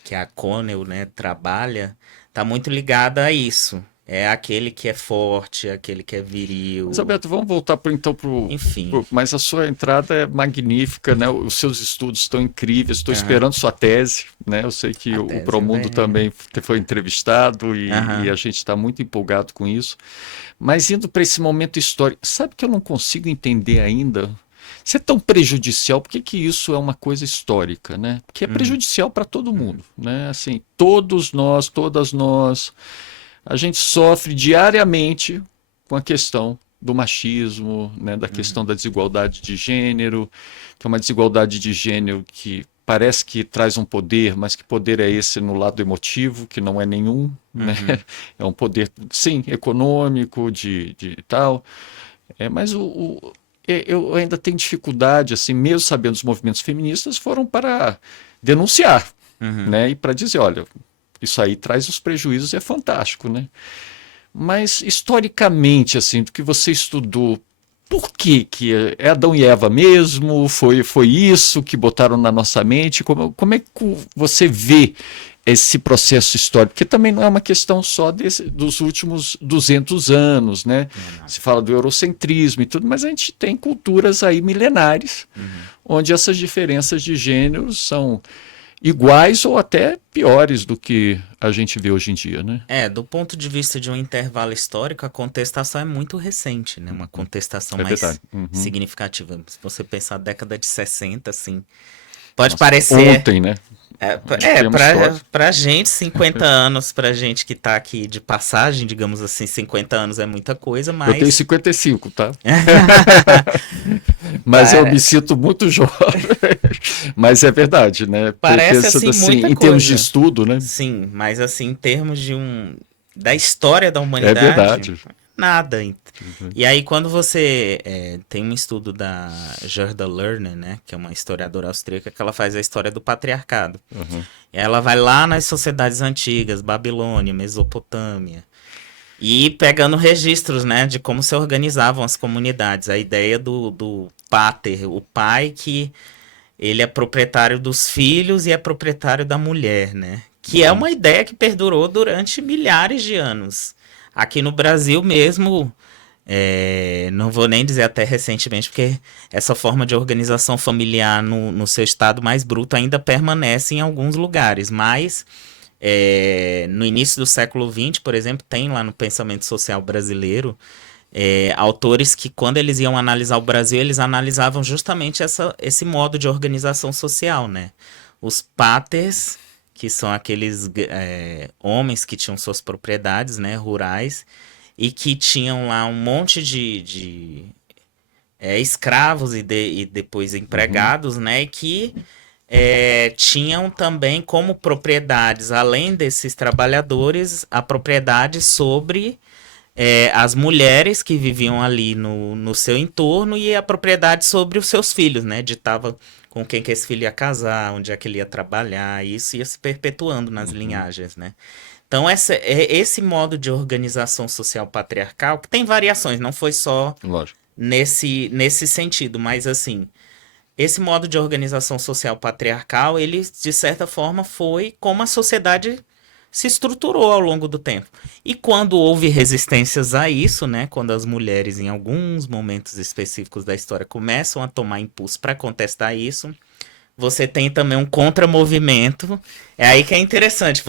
que a Connell, né, trabalha, tá muito ligada a isso. É aquele que é forte, aquele que é Mas, viril, Alberto, vamos voltar então para o. enfim. Mas a sua entrada é magnífica, né? Os seus estudos estão incríveis. Estou Aham. esperando sua tese, né? Eu sei que A o tese Promundo vem. também foi entrevistado e Aham. a gente está muito empolgado com isso. Mas indo para esse momento histórico, sabe que eu não consigo entender ainda? Se é tão prejudicial, por que que isso é uma coisa histórica, né? Porque é Uhum. prejudicial para todo Uhum. mundo, né? Assim, todos nós, todas nós, a gente sofre diariamente com a questão do machismo, né, da questão Uhum. da desigualdade de gênero, que é uma desigualdade de gênero que parece que traz um poder, mas que poder é esse no lado emotivo, que não é nenhum, né? Uhum. É um poder, sim, econômico, de tal. Mas eu ainda tenho dificuldade, assim, mesmo sabendo os movimentos feministas, foram para denunciar, Uhum. né? E para dizer, olha, isso aí traz os prejuízos, é fantástico, né? Mas historicamente, assim, do que você estudou, por que é Adão e Eva mesmo? Foi isso que botaram na nossa mente? Como é que você vê esse processo histórico? Porque também não é uma questão só dos últimos 200 anos, né? Não, não. Se fala do eurocentrismo e tudo, mas a gente tem culturas aí milenares, Uhum. onde essas diferenças de gêneros são iguais ou até piores do que a gente vê hoje em dia, né? É, do ponto de vista de um intervalo histórico, a contestação é muito recente, né? Uma contestação É verdade. mais Uhum. significativa. Se você pensar década de 60, assim, pode Nossa, parecer. ontem, né? Onde temos Pra, história. pra gente, 50 anos, pra gente que tá aqui de passagem, digamos assim, 50 anos é muita coisa, Eu tenho mas. 55, tá? Mas eu me Para- sinto muito jovem. Mas é verdade, né? Parece Pensando assim assim, muita em termos de coisa. estudo, né? Sim, mas assim, em termos de um. Da história da É humanidade, verdade. nada. E aí, quando você tem um estudo da Gerda Lerner, né, que é uma historiadora austríaca, que ela faz a história do patriarcado. Uhum. Ela vai lá nas sociedades antigas, Babilônia, Mesopotâmia, e pegando registros, né, de como se organizavam as comunidades. A ideia do pater, o pai que ele é proprietário dos filhos e é proprietário da mulher, né? Que é Uhum. uma ideia que perdurou durante milhares de anos. Aqui no Brasil mesmo, não vou nem dizer até recentemente, porque essa forma de organização familiar no seu estado mais bruto ainda permanece em alguns lugares, mas no início do século XX, por exemplo, tem lá no pensamento social brasileiro autores que, quando eles iam analisar o Brasil, eles analisavam justamente esse modo de organização social, né? Os paters, que são aqueles homens que tinham suas propriedades, né, rurais, e que tinham lá um monte de escravos e depois Uhum. empregados, né, e que tinham também como propriedades, além desses trabalhadores, a propriedade sobre as mulheres que viviam ali no seu entorno e a propriedade sobre os seus filhos, né? Ditava com quem que esse filho ia casar, onde é que ele ia trabalhar, e isso ia se perpetuando nas Uhum. linhagens, né? Então, esse modo de organização social patriarcal, que tem variações, não foi só Lógico. nesse sentido, mas assim, esse modo de organização social patriarcal, ele, de certa forma, foi como a sociedade se estruturou ao longo do tempo. E quando houve resistências a isso, né, quando as mulheres, em alguns momentos específicos da história, começam a tomar impulso para contestar isso, você tem também um contramovimento. É aí que é interessante.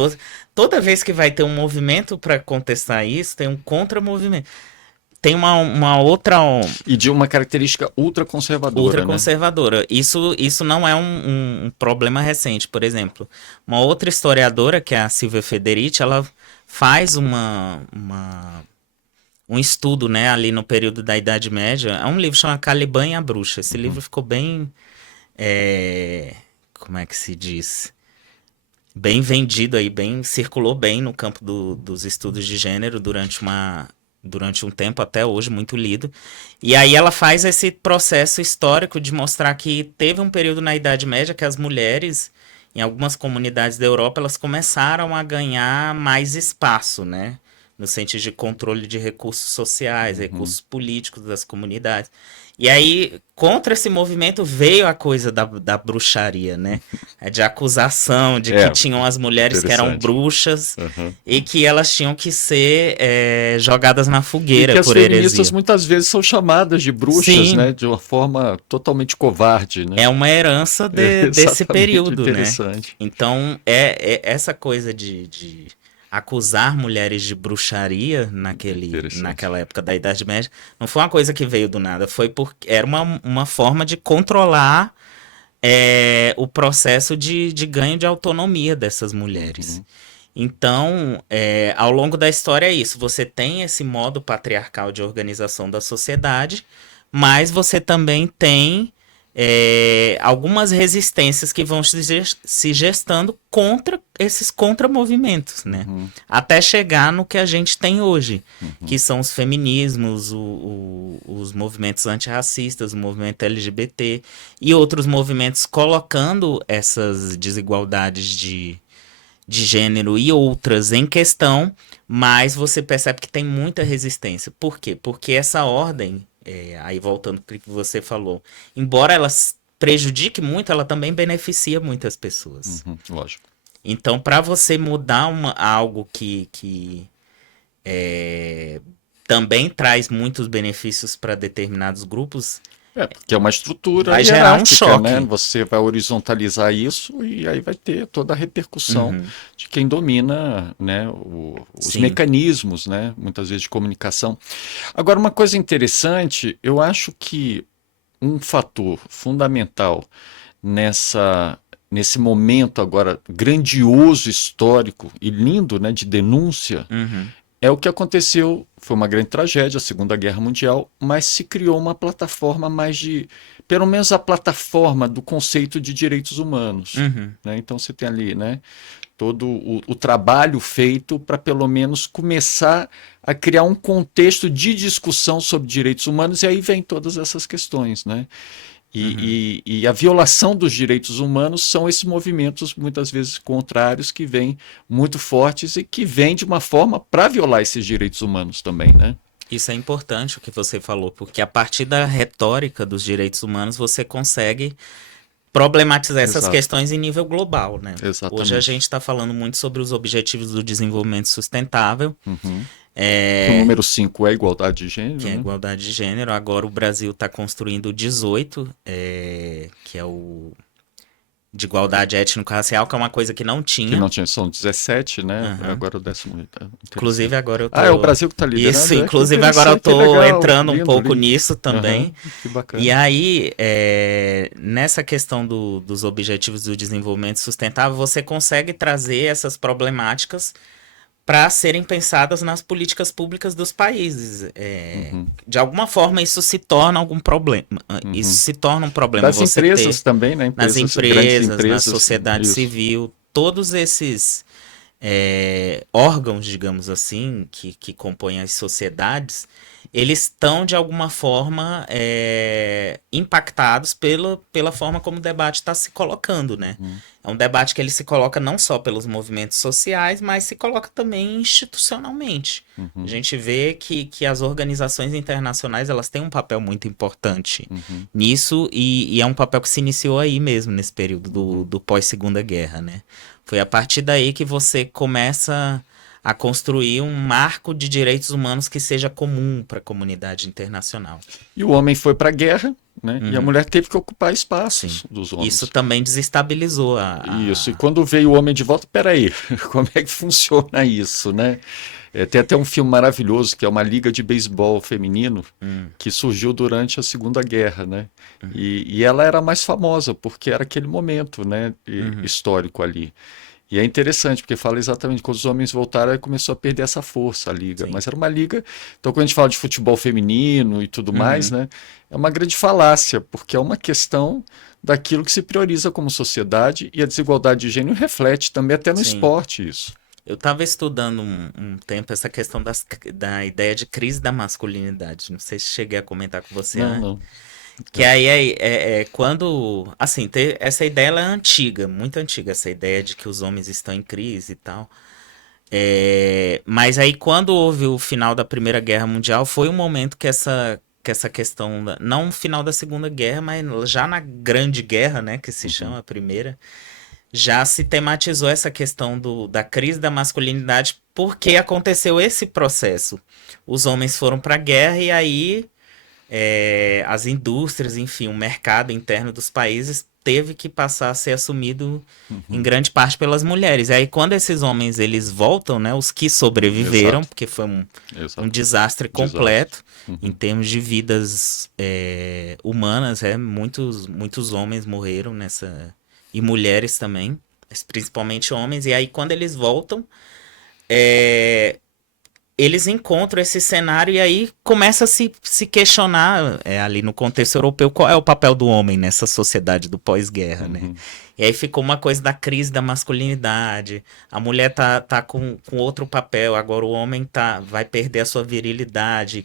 Toda vez que vai ter um movimento para contestar isso, tem um contramovimento. Tem uma outra E de uma característica ultraconservadora, né? ultraconservadora. Isso não é um problema recente. Por exemplo, uma outra historiadora, que é a Silvia Federici, ela faz um estudo, né, ali no período da Idade Média. É um livro chamado Caliban e a Bruxa. Esse livro Uhum. ficou bem. Como é que se diz? Bem vendido aí, bem circulou bem no campo dos estudos de gênero durante um tempo até hoje, muito lido. E aí ela faz esse processo histórico de mostrar que teve um período na Idade Média que as mulheres, em algumas comunidades da Europa, elas começaram a ganhar mais espaço, né? no sentido de controle de recursos sociais, Uhum. recursos políticos das comunidades. E aí, contra esse movimento veio a coisa da bruxaria, né? De acusação de que É, tinham as mulheres que eram interessante. bruxas Aham. e que elas tinham que ser jogadas na E que fogueira as por feministas heresia. muitas vezes são chamadas de bruxas, Sim, né? De uma forma totalmente covarde, né? é uma herança É desse exatamente período, né? interessante. Então, é essa coisa de acusar mulheres de bruxaria Interessante. naquela época da Idade Média, não foi uma coisa que veio do nada, foi porque era uma forma de controlar o processo de ganho de autonomia dessas mulheres. Uhum. Então, ao longo da história é isso. Você tem esse modo patriarcal de organização da sociedade, mas você também tem algumas resistências que vão se gestando contra esses contramovimentos, né? Uhum. Até chegar no que a gente tem hoje, Uhum. que são os feminismos, os movimentos antirracistas, o movimento LGBT e outros movimentos colocando essas desigualdades de gênero e outras em questão, mas você percebe que tem muita resistência. Por quê? Porque essa ordem, aí voltando para o que você falou, embora ela prejudique muito, ela também beneficia muitas pessoas. Uhum. Lógico. Então, para você mudar algo que também traz muitos benefícios para determinados grupos, É, porque é uma estrutura vai gerar um hierárquica, né? choque. Você vai horizontalizar isso e aí vai ter toda a repercussão Uhum, de quem domina, né, os sim. mecanismos, né, muitas vezes de comunicação. Agora, uma coisa interessante, eu acho que um fator fundamental nesse momento agora grandioso, histórico e lindo, né, de denúncia, Uhum, é o que aconteceu. Foi uma grande tragédia, a Segunda Guerra Mundial, mas se criou uma plataforma mais de, pelo menos a plataforma do conceito de direitos humanos. uhum, Né? Então você tem ali, né, todo o trabalho feito para pelo menos começar a criar um contexto de discussão sobre direitos humanos, e aí vem todas essas questões, né? uhum. E a violação dos direitos humanos são esses movimentos, muitas vezes contrários, que vêm muito fortes e que vêm de uma forma para violar esses direitos humanos também, né? Isso é importante o que você falou, porque a partir da retórica dos direitos humanos você consegue problematizar essas Exato, questões em nível global, né? Hoje a gente exatamente. está falando muito sobre os objetivos do desenvolvimento sustentável, Uhum. Que o é, número 5 é a igualdade de que gênero, é a né? igualdade de gênero. Agora o Brasil está construindo o 18, que é o de igualdade étnico-racial, que é uma coisa que não Que tinha. não tinha, são 17, né? Aham. Agora o 18º. Inclusive Interessante. agora eu Ah, é o tô. Brasil que está Isso, liderando? É, que inclusive agora eu interessante, que tô legal. entrando um Lindo, pouco lindo. nisso Aham, também. que E bacana. aí, nessa questão dos objetivos do desenvolvimento sustentável, você consegue trazer essas problemáticas para serem pensadas nas políticas públicas dos países. Uhum, De alguma forma, isso se torna algum problema. Isso uhum. se torna um problema Das você ter empresas também, né? nas Empresas, grandes empresas, na empresas, sociedade isso. civil, todos esses órgãos, digamos assim, que compõem as sociedades, eles estão de alguma forma impactados pela forma como o debate está se colocando, né? Uhum, É um debate que ele se coloca não só pelos movimentos sociais, mas se coloca também institucionalmente. A uhum, gente vê que as organizações internacionais elas têm um papel muito importante uhum, nisso e é um papel que se iniciou aí mesmo, nesse período uhum. do pós-Segunda Guerra, né? Foi a partir daí que você começa a construir um marco de direitos humanos que seja comum para a comunidade internacional. E o homem foi para a guerra, né? E a Uhum, mulher teve que ocupar sim. espaços dos Isso homens. também desestabilizou Isso. E quando veio o homem de volta, peraí, como é que funciona isso, né? É, tem até um filme maravilhoso que é uma liga de beisebol feminino Hum, que surgiu durante a Segunda Guerra, né? uhum, E ela era mais famosa porque era aquele momento, né, uhum, histórico ali. E é interessante porque fala exatamente quando os homens voltaram, aí começou a perder essa força a liga. sim. Mas era uma liga. Então, quando a gente fala de futebol feminino e tudo mais, Uhum, né, é uma grande falácia porque é uma questão daquilo que se prioriza como sociedade e a desigualdade de gênero reflete também até no sim. esporte isso. Eu estava estudando um tempo essa questão da ideia de crise da masculinidade. Não sei se cheguei a comentar com você Não, antes. não. Que aí é quando. Assim, essa ideia ela é antiga, muito antiga, essa ideia de que os homens estão em crise e tal. Mas aí quando houve o final da Primeira Guerra Mundial, foi um momento que essa questão, não no final da Segunda Guerra, mas já na Grande Guerra, né, que se Uhum. chama a Primeira, já se tematizou essa questão da crise da masculinidade, porque aconteceu esse processo. Os homens foram para a guerra e aí as indústrias, enfim, o mercado interno dos países teve que passar a ser assumido em Uhum. grande parte pelas mulheres. E aí quando esses homens eles voltam, né, os que sobreviveram, Exato, porque foi um exato. desastre Desastre. completo em Uhum. termos de vidas humanas, muitos homens morreram nessa e mulheres também, mas principalmente homens. E aí quando eles voltam, é, eles encontram esse cenário e aí começa a se questionar ali no contexto europeu qual é o papel do homem nessa sociedade do pós-guerra, né? Uhum. E aí ficou uma coisa da crise da masculinidade. A mulher tá com outro papel, agora o homem vai perder a sua virilidade.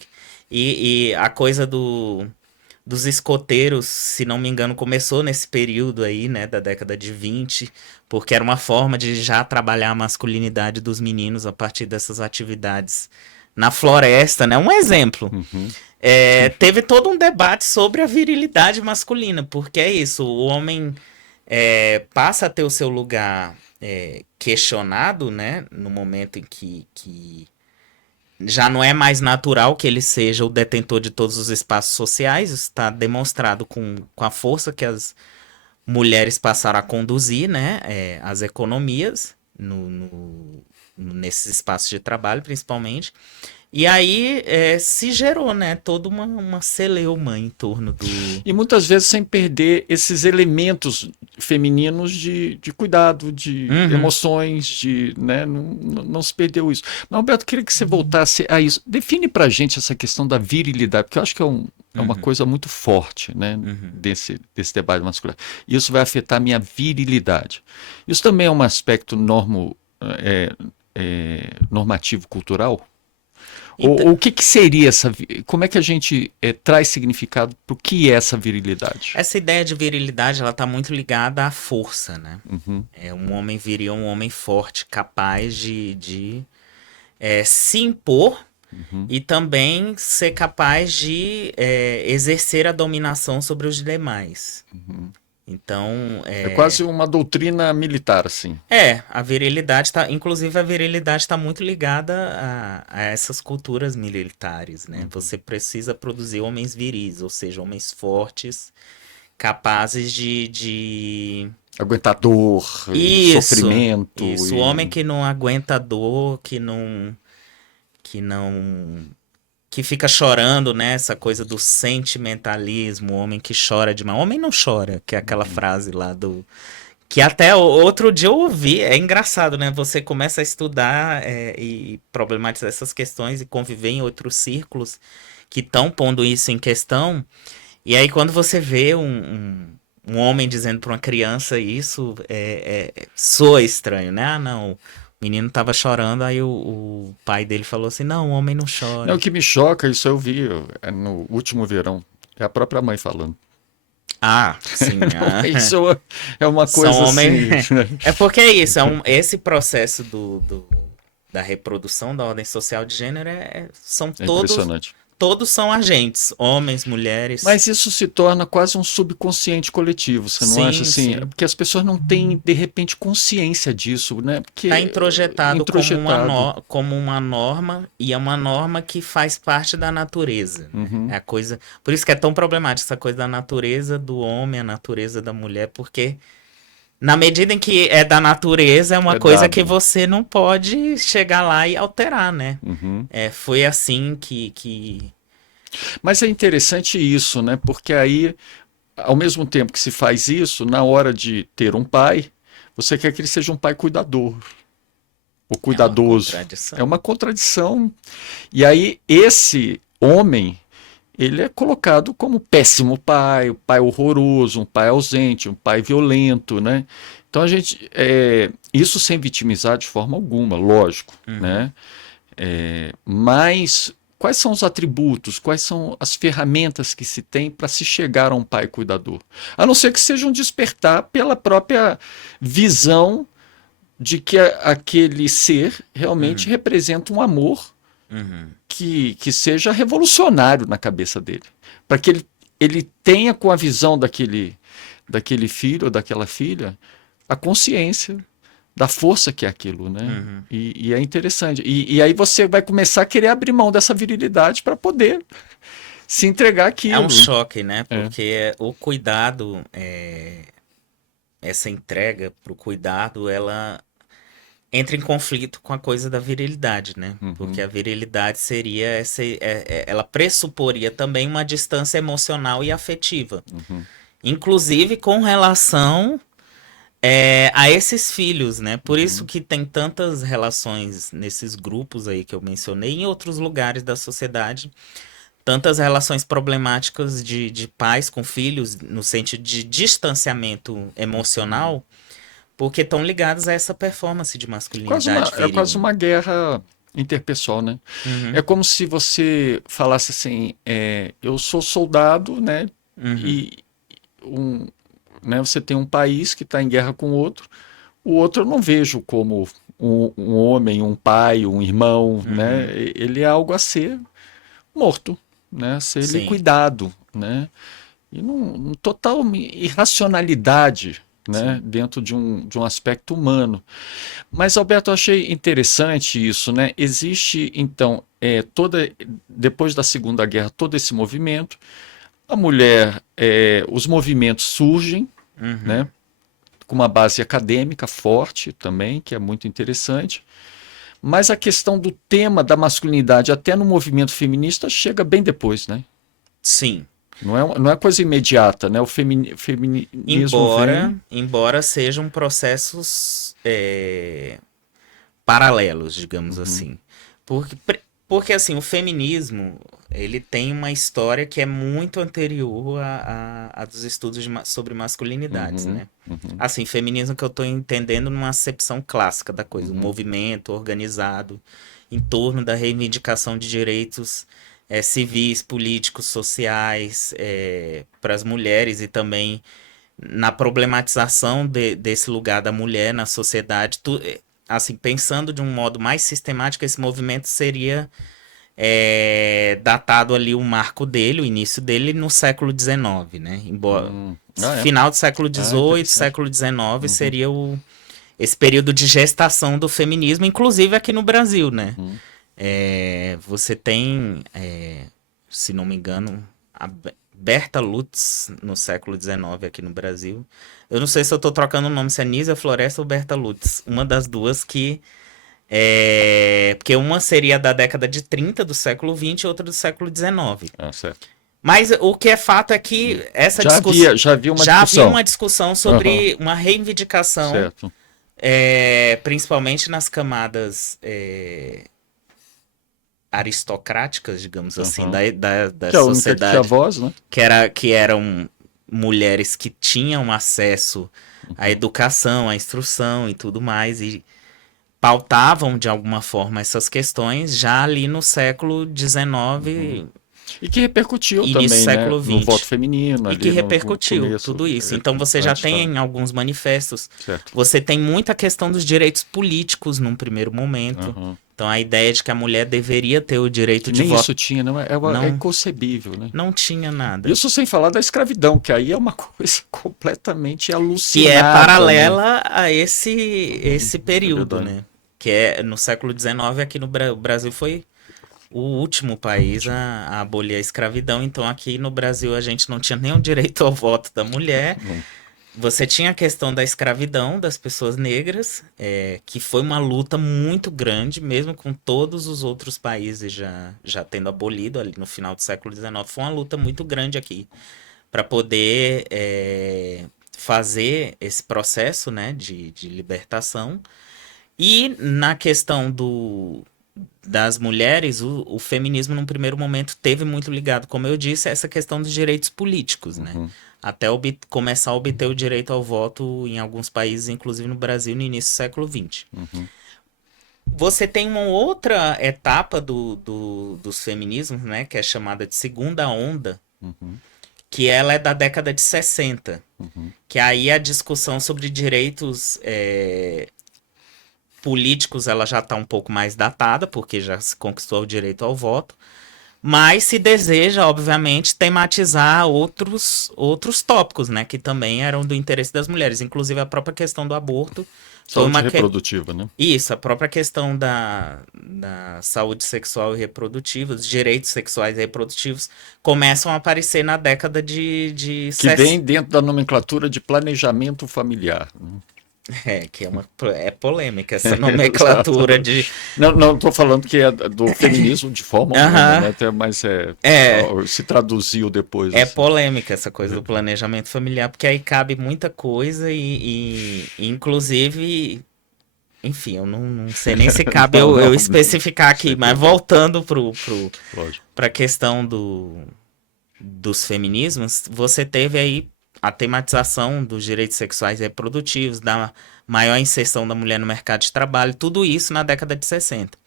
E a coisa dos escoteiros, se não me engano, começou nesse período aí, né, da década de 20, porque era uma forma de já trabalhar a masculinidade dos meninos a partir dessas atividades na floresta, né? Um exemplo. Uhum. Teve todo um debate sobre a virilidade masculina, porque é isso, o homem passa a ter o seu lugar questionado, né, no momento em que já não é mais natural que ele seja o detentor de todos os espaços sociais, isso está demonstrado com a força que as mulheres passaram a conduzir, né, as economias nesses espaços de trabalho, principalmente. E aí se gerou, né, toda uma celeuma em torno do. E muitas vezes sem perder esses elementos femininos de cuidado, de Uhum, emoções, né, não se perdeu isso. Mas, Alberto, queria que você voltasse a isso. Define para a gente essa questão da virilidade, porque eu acho que é uma uhum, coisa muito forte, né, uhum. desse debate masculino. Isso vai afetar a minha virilidade. Isso também é um aspecto é, normativo cultural? Então, O que, que seria essa. Como é que a gente traz significado para o que é essa virilidade? essa ideia de virilidade, ela tá muito ligada à força, né? Uhum, Um homem viria um homem forte, capaz de se impor uhum. e também ser capaz de exercer a dominação sobre os demais. Então, É quase uma doutrina militar, assim. a virilidade tá, inclusive a virilidade está muito ligada a essas culturas militares, né? Uhum. Você precisa produzir homens viris, ou seja, homens fortes, capazes de. Aguentar dor, Isso, sofrimento isso. O homem e. que não aguenta dor, que não, que fica chorando, né? Essa coisa do sentimentalismo, o homem que chora demais. O homem não chora, que é aquela Uhum. frase lá do. Que até outro dia eu ouvi, é engraçado, né? Você começa a estudar e problematizar essas questões e conviver em outros círculos que estão pondo isso em questão. E aí, quando você vê um homem dizendo para uma criança isso, soa estranho, né? Ah, não. O menino tava chorando, aí o pai dele falou assim: não, o homem não Não, o chora. que me choca, isso eu vi no último verão, é a própria mãe falando. Ah, sim. Isso é uma São coisa homens. assim. É porque é isso, esse processo da reprodução da ordem social de gênero são É todos, impressionante. todos são agentes, homens, mulheres. Mas isso se torna quase um subconsciente coletivo, você não acha Sim, assim? sim. Porque as pessoas não têm, de repente, consciência disso, né? Porque Tá introjetado como introjetado. como uma norma e é uma norma que faz parte da natureza, né? É Uhum. a coisa, por isso que é tão problemática essa coisa da natureza do homem, a natureza da mulher, porque na medida em que é da natureza, é uma É coisa que dado. você não pode chegar lá e alterar, né? Uhum. Foi assim que. Mas é interessante isso, né? Porque aí, ao mesmo tempo que se faz isso, na hora de ter um pai, você quer que ele seja um pai cuidador, ou É uma cuidadoso. É contradição. uma contradição. E aí, esse homem, ele é colocado como péssimo pai, um pai horroroso, um pai ausente, um pai violento, né? Então a gente, isso sem vitimizar de forma alguma, lógico, Uhum. né? Mas quais são os atributos, quais são as ferramentas que se tem para se chegar a um pai cuidador? A não ser que seja um despertar pela própria visão de que aquele ser realmente representa um amor Uhum. que seja revolucionário na cabeça dele. Para que ele tenha com a visão daquele filho ou daquela filha a consciência da força que é aquilo, né? Uhum. E é interessante. E aí você vai começar a querer abrir mão dessa virilidade para poder se entregar É um àquilo. choque, né? É. Porque o cuidado, essa entrega pro cuidado, ela entra em conflito com a coisa da virilidade, né? Porque Uhum, a virilidade seria ela pressuporia também uma distância emocional e afetiva, uhum, inclusive com relação a esses filhos, né? Por isso uhum, que tem tantas relações nesses grupos aí que eu mencionei, em outros lugares da sociedade, tantas relações problemáticas de pais com filhos, no sentido de distanciamento uhum. emocional, porque estão ligados a essa performance de masculinidade É quase viril, né? uma guerra interpessoal, né? É Uhum, como se você falasse assim, eu sou soldado, né? uhum, E um, né, você tem um país que está em guerra com o outro eu não vejo como um homem, um pai, um irmão, né? uhum. Ele é algo a ser morto, né? A ser Sim, liquidado, né? E num total irracionalidade, né? sim. Dentro de um aspecto humano. Mas, Alberto, eu achei interessante isso, né? Existe, então, depois da Segunda Guerra, todo esse movimento. A mulher, os movimentos surgem, né? Uhum. Com uma base acadêmica forte também, que é muito interessante. Mas a questão do tema da masculinidade, até no movimento feminista, chega bem depois, né? Sim. Não é coisa imediata, né? O feminismo vem. Embora sejam processos paralelos, digamos Uhum, assim. Porque assim, o feminismo, ele tem uma história que é muito anterior a dos estudos sobre masculinidades, uhum, né? uhum, Assim, feminismo que eu tô entendendo numa acepção clássica da coisa, um uhum, movimento organizado em torno da reivindicação de direitos civis, políticos, sociais, para as mulheres e também na problematização desse lugar da mulher na sociedade. Assim, pensando de um modo mais sistemático, esse movimento seria datado ali o marco dele, o início dele no século XIX, né? Embora Ah, é? final do século Ah, XVIII, interessante. século XIX Uhum, seria esse período de gestação do feminismo, inclusive aqui no Brasil, né? uhum. Você tem, se não me engano, a Berta Lutz no século XIX aqui no Brasil. Eu não sei se eu tô trocando o nome, se é Nísia Floresta ou Berta Lutz. Uma das duas que. Porque uma seria da década de 30 do século XX e outra do século XIX. Ah, certo. Mas o que é fato é que essa discussão. Já havia uma Já havia discussão. uma discussão Aham, sobre uma reivindicação, certo. principalmente nas camadas aristocráticas, digamos assim, Aham. da Que é a única que tinha sociedade, voz, né? que eram mulheres que tinham acesso à educação, à instrução e tudo mais, e pautavam de alguma forma essas questões já ali no século Uhum. XIX, E que repercutiu início do também, né? século No voto XX. feminino, E que ali no repercutiu começo, tudo isso. Então você já antes tem da. em alguns manifestos, Certo. você tem muita questão dos direitos políticos num primeiro momento. Aham. Então a ideia de que a mulher deveria ter o direito Que de nem voto isso tinha, não é? É não, inconcebível, né? não tinha nada. Isso sem falar da escravidão, que aí é uma coisa completamente Que é alucinada, né? paralela a esse É período, verdade. né? Que é no século XIX, aqui no o Brasil foi o último país Último. a abolir a escravidão. Então aqui no Brasil a gente não tinha nem o direito ao voto da mulher. Não. Você tinha a questão da escravidão das pessoas negras, que foi uma luta muito grande, mesmo com todos os outros países já tendo abolido ali no final do século XIX. Foi uma luta muito grande aqui para poder fazer esse processo, né, de libertação. E na questão das mulheres, o feminismo, num primeiro momento, teve muito ligado, como eu disse, a essa questão dos direitos políticos, né? Uhum, Até começar a obter o direito ao voto em alguns países, inclusive no Brasil, no início do século XX. uhum, Você tem uma outra etapa dos feminismos, né? Que é chamada de segunda onda, uhum, que ela é da década de 60. uhum, Que aí a discussão sobre direitos políticos ela já está um pouco mais datada, porque já se conquistou o direito ao voto. Mas se deseja, obviamente, tematizar outros tópicos, né? Que também eram do interesse das mulheres. Inclusive a própria questão do aborto. Foi Saúde uma reprodutiva, né? Isso, a própria questão da saúde sexual e reprodutiva, dos direitos sexuais e reprodutivos, começam a aparecer na década de Que vem dentro da nomenclatura de planejamento familiar, né? que é polêmica essa Exato. nomenclatura de. Não estou falando que é do feminismo de forma alguma, Aham, né? Mas é, se traduziu depois, é assim. polêmica essa coisa do planejamento familiar, porque aí cabe muita coisa inclusive, enfim, eu não sei nem se cabe Não, eu não, especificar aqui, sem mas problema, voltando lógico. para a questão dos feminismos, você teve aí a tematização dos direitos sexuais e reprodutivos, da maior inserção da mulher no mercado de trabalho, tudo isso na década de 60.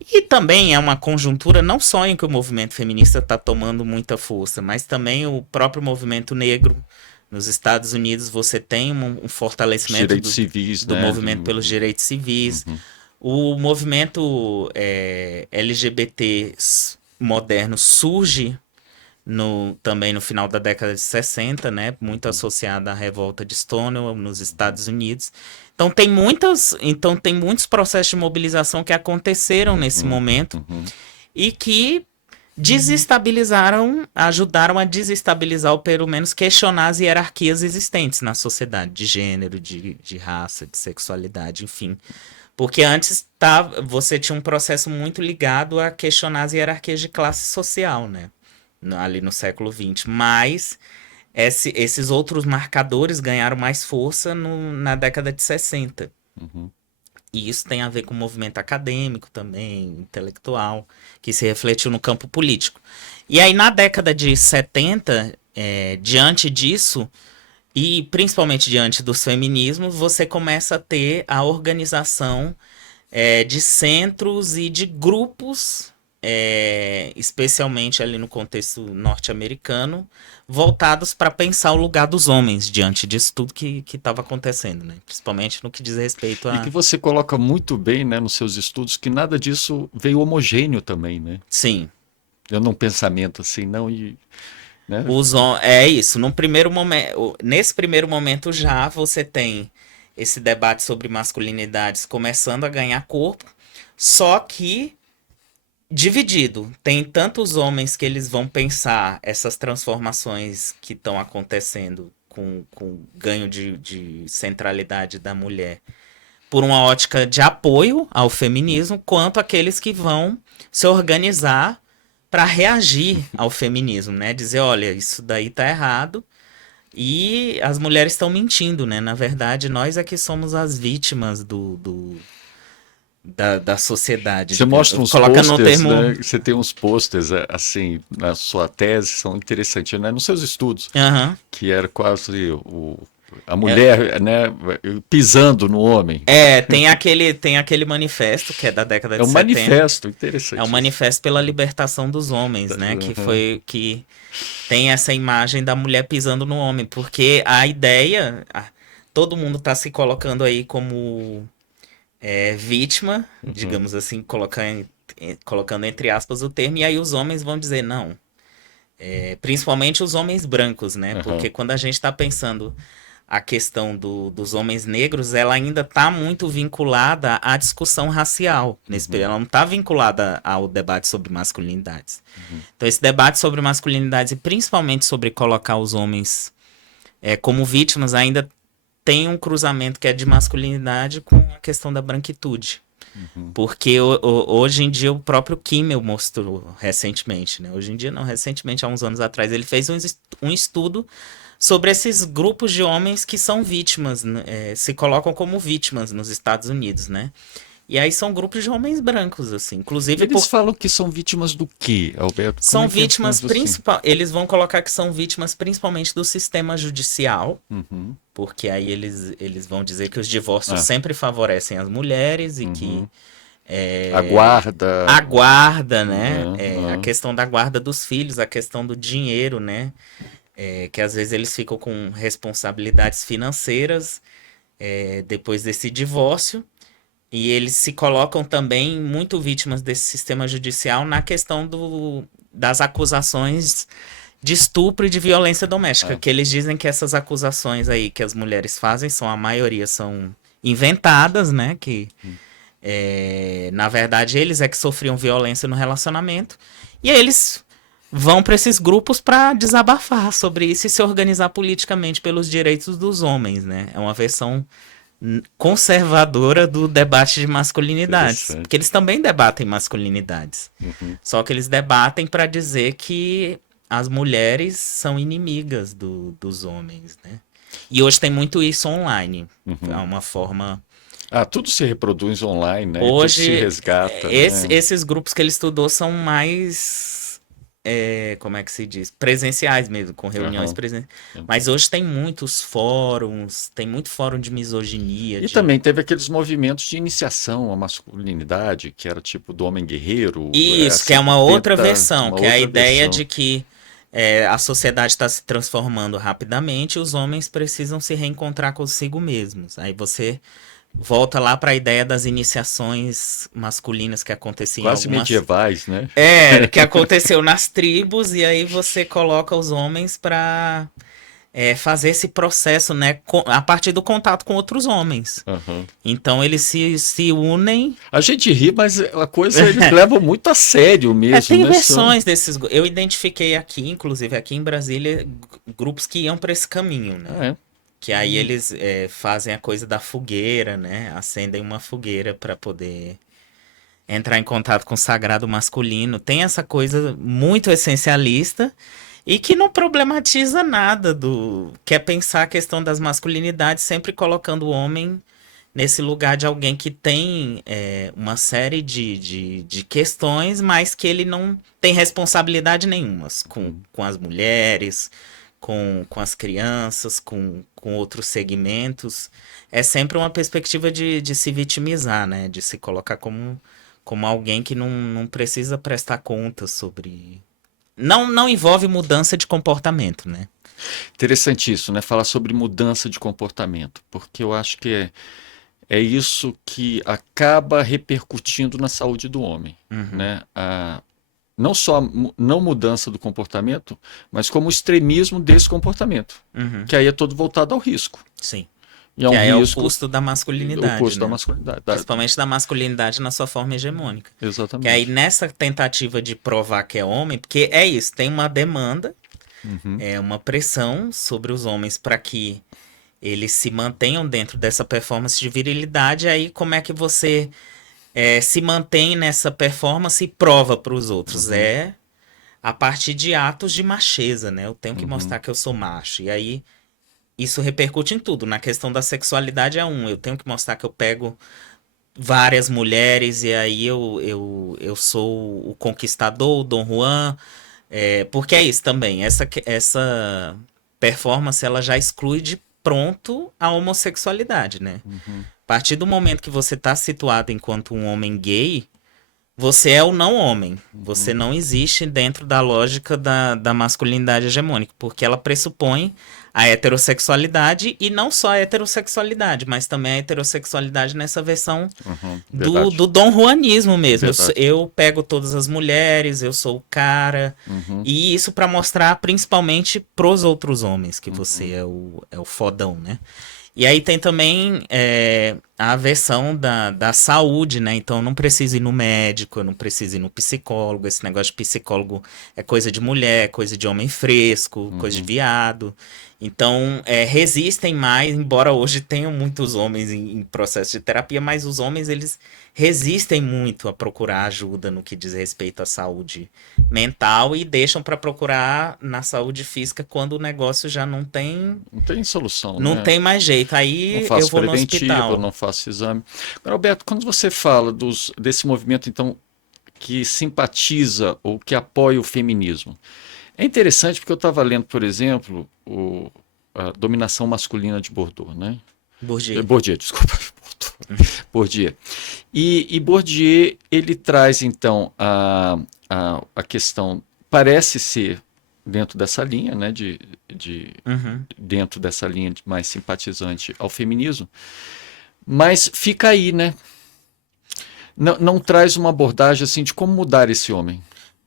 E também é uma conjuntura não só em que o movimento feminista está tomando muita força, mas também o próprio movimento negro. Nos Estados Unidos você tem um Os fortalecimento direitos civis, do né? movimento pelos direitos civis. Uhum, O movimento LGBT moderno surge também no final da década de 60, né? Muito uhum, associada à revolta de Stonewall nos Estados Unidos. Então tem muitos processos de mobilização que aconteceram nesse uhum, momento uhum, e que ajudaram a desestabilizar ou pelo menos questionar as hierarquias existentes na sociedade, de gênero, de raça, de sexualidade, enfim. Porque antes você tinha um processo muito ligado a questionar as hierarquias de classe social, né? Ali no século XX. Mas esses outros marcadores ganharam mais força na década de 60. uhum. E isso tem a ver com o movimento acadêmico também, intelectual, que se refletiu no campo político. E aí, na década de 70, diante disso, e principalmente diante dos feminismos, você começa a ter a organização de centros e de grupos, especialmente ali no contexto norte-americano, voltados para pensar o lugar dos homens diante disso tudo que estava acontecendo, né? Principalmente no que diz respeito E que a. você coloca muito bem, né, nos seus estudos, que nada disso veio homogêneo também, né? Sim, Eu num pensamento assim, não, né? é isso. Nesse primeiro momento já você tem esse debate sobre masculinidades começando a ganhar corpo, só que dividido. Tem tantos homens que eles vão pensar essas transformações que estão acontecendo com o ganho de centralidade da mulher por uma ótica de apoio ao feminismo, quanto aqueles que vão se organizar para reagir ao feminismo, né? Dizer, olha, isso daí tá errado e as mulheres estão mentindo, né? Na verdade, nós é que somos as vítimas da sociedade, Você mostra uns colocando no posters, termo. né? Você tem uns posters assim na sua tese, são interessantes, né? Nos seus estudos, Aham. que era quase a É, mulher, né, pisando no homem. tem aquele manifesto que é da década É de um 70. manifesto, É o interessantíssimo. Manifesto pela Libertação dos Homens, né? Uhum, Que tem essa imagem da mulher pisando no homem, porque a ideia, todo mundo está se colocando aí como vítima, uhum, digamos assim, colocando entre aspas o termo, e aí os homens vão dizer não. Principalmente os homens brancos, né? uhum, Porque quando a gente está pensando a questão dos homens negros, ela ainda está muito vinculada à discussão racial nesse período. uhum, Ela não está vinculada ao debate sobre masculinidades. uhum. Então, esse debate sobre masculinidades e principalmente sobre colocar os homens como vítimas ainda tem um cruzamento que é de masculinidade com a questão da branquitude. Uhum. Porque hoje em dia o próprio Kimmel mostrou recentemente, né? Hoje em dia não, recentemente, há uns anos atrás, ele fez um estudo sobre esses grupos de homens que são vítimas, né? Se colocam como vítimas nos Estados Unidos, né? E aí são grupos de homens brancos, assim. E Inclusive eles falam que são vítimas do quê, Alberto? Como são é que é vítimas assim? eles vão colocar que são vítimas principalmente do sistema judicial, Uhum. porque aí eles vão dizer que os divórcios Ah, sempre favorecem as mulheres e que uhum. A guarda. a guarda, né? Uhum, A uhum, questão da guarda dos filhos, a questão do dinheiro, né? Que às vezes eles ficam com responsabilidades financeiras depois desse divórcio. E eles se colocam também muito vítimas desse sistema judicial na questão das acusações de estupro e de violência doméstica, É. que eles dizem que essas acusações aí que as mulheres fazem a maioria são inventadas, né? Que na verdade eles é que sofriam violência no relacionamento e aí eles vão para esses grupos para desabafar sobre isso e se organizar politicamente pelos direitos dos homens, né? É uma versão conservadora do debate de masculinidades, Interessante. porque eles também debatem masculinidades. Uhum, Só que eles debatem para dizer que as mulheres são inimigas dos homens, né? E hoje tem muito isso online. É uhum. uma forma. Ah, tudo se reproduz online, né? E tudo se Hoje, resgata, né? esses grupos que ele estudou são mais. Como é que se diz? Presenciais mesmo, com reuniões Aham. presenciais. Mas hoje tem muitos fóruns, tem muito fórum de misoginia, E de. também teve aqueles movimentos de iniciação à masculinidade, que era tipo do homem guerreiro, Isso, que é essa uma outra tenta, versão, uma que é a outra ideia versão. de que a sociedade está se transformando rapidamente e os homens precisam se reencontrar consigo mesmos. Aí você volta lá para a ideia das iniciações masculinas que aconteciam em Quase algumas. medievais, né? Que aconteceu nas tribos, e aí você coloca os homens para fazer esse processo, né, a partir do contato com outros homens. Aham. Então eles se unem. A gente ri, mas a coisa eles levam muito a sério mesmo, Tem né? versões desses. Eu identifiquei aqui, inclusive aqui em Brasília, grupos que iam para esse caminho, né? Ah, é. Que aí eles fazem a coisa da fogueira, né? Acendem uma fogueira para poder entrar em contato com o sagrado masculino. Tem essa coisa muito essencialista e que não problematiza nada do. Quer pensar a questão das masculinidades, sempre colocando o homem nesse lugar de alguém que tem uma série de questões, mas que ele não tem responsabilidade nenhuma com as mulheres, com as crianças, com outros segmentos. É sempre uma perspectiva de se vitimizar, né? De se colocar como alguém que não precisa prestar contas sobre. Não envolve mudança de comportamento, né? Interessante isso, né? Falar sobre mudança de comportamento, porque eu acho que é isso que acaba repercutindo na saúde do homem, Uhum, né? Não só a não mudança do comportamento, mas como o extremismo desse comportamento, uhum, que aí é todo voltado ao risco. sim. E é Que um aí é o risco, custo da o masculinidade, custo da né? masculinidade. Principalmente da masculinidade na sua forma hegemônica. Que aí Exatamente. nessa tentativa de provar que é homem, porque é isso, tem uma demanda, Uhum, uma pressão sobre os homens para que eles se mantenham dentro dessa performance de virilidade, aí como é que você se mantém nessa performance e prova para os outros? uhum, É a partir de atos de macheza, né? Eu tenho que uhum, mostrar que eu sou macho. E aí isso repercute em tudo. Na questão da sexualidade é um. Eu tenho que mostrar que eu pego várias mulheres e aí eu sou o conquistador, o Dom Juan. Porque é isso também. Essa performance ela já exclui de pronto a homossexualidade, né? uhum, A partir do momento que você está situado enquanto um homem gay, você é o não homem. Você uhum. não existe dentro da lógica da masculinidade hegemônica, porque ela pressupõe a heterossexualidade e não só a heterossexualidade, mas também a heterossexualidade nessa versão Uhum, do verdade, Dom Juanismo mesmo. verdade. Eu pego todas as mulheres, eu sou o cara, Uhum, e isso para mostrar principalmente pros outros homens que você uhum, é o fodão, né? E aí tem também a versão da saúde, né? Então eu não preciso ir no médico, eu não preciso ir no psicólogo. Esse negócio de psicólogo é coisa de mulher, coisa de homem fresco, coisa de uhum. viado. Então resistem mais, embora hoje tenham muitos homens em processo de terapia, mas os homens eles resistem muito a procurar ajuda no que diz respeito à saúde mental e deixam para procurar na saúde física quando o negócio já não tem Não tem solução, não né? tem mais jeito. Não Aí eu faço vou no preventivo, hospital. não faço exame. Agora, Alberto, quando você fala desse movimento, então, que simpatiza ou que apoia o feminismo, é interessante porque eu estava lendo, por exemplo, a Dominação Masculina de Bourdieu, né? Bourdieu. Bourdieu, desculpa. Bourdieu. E Bourdieu, ele traz, então, a questão, parece ser dentro dessa linha, né, Uhum. dentro dessa linha de mais simpatizante ao feminismo, mas fica aí, né? não traz uma abordagem assim de como mudar esse homem.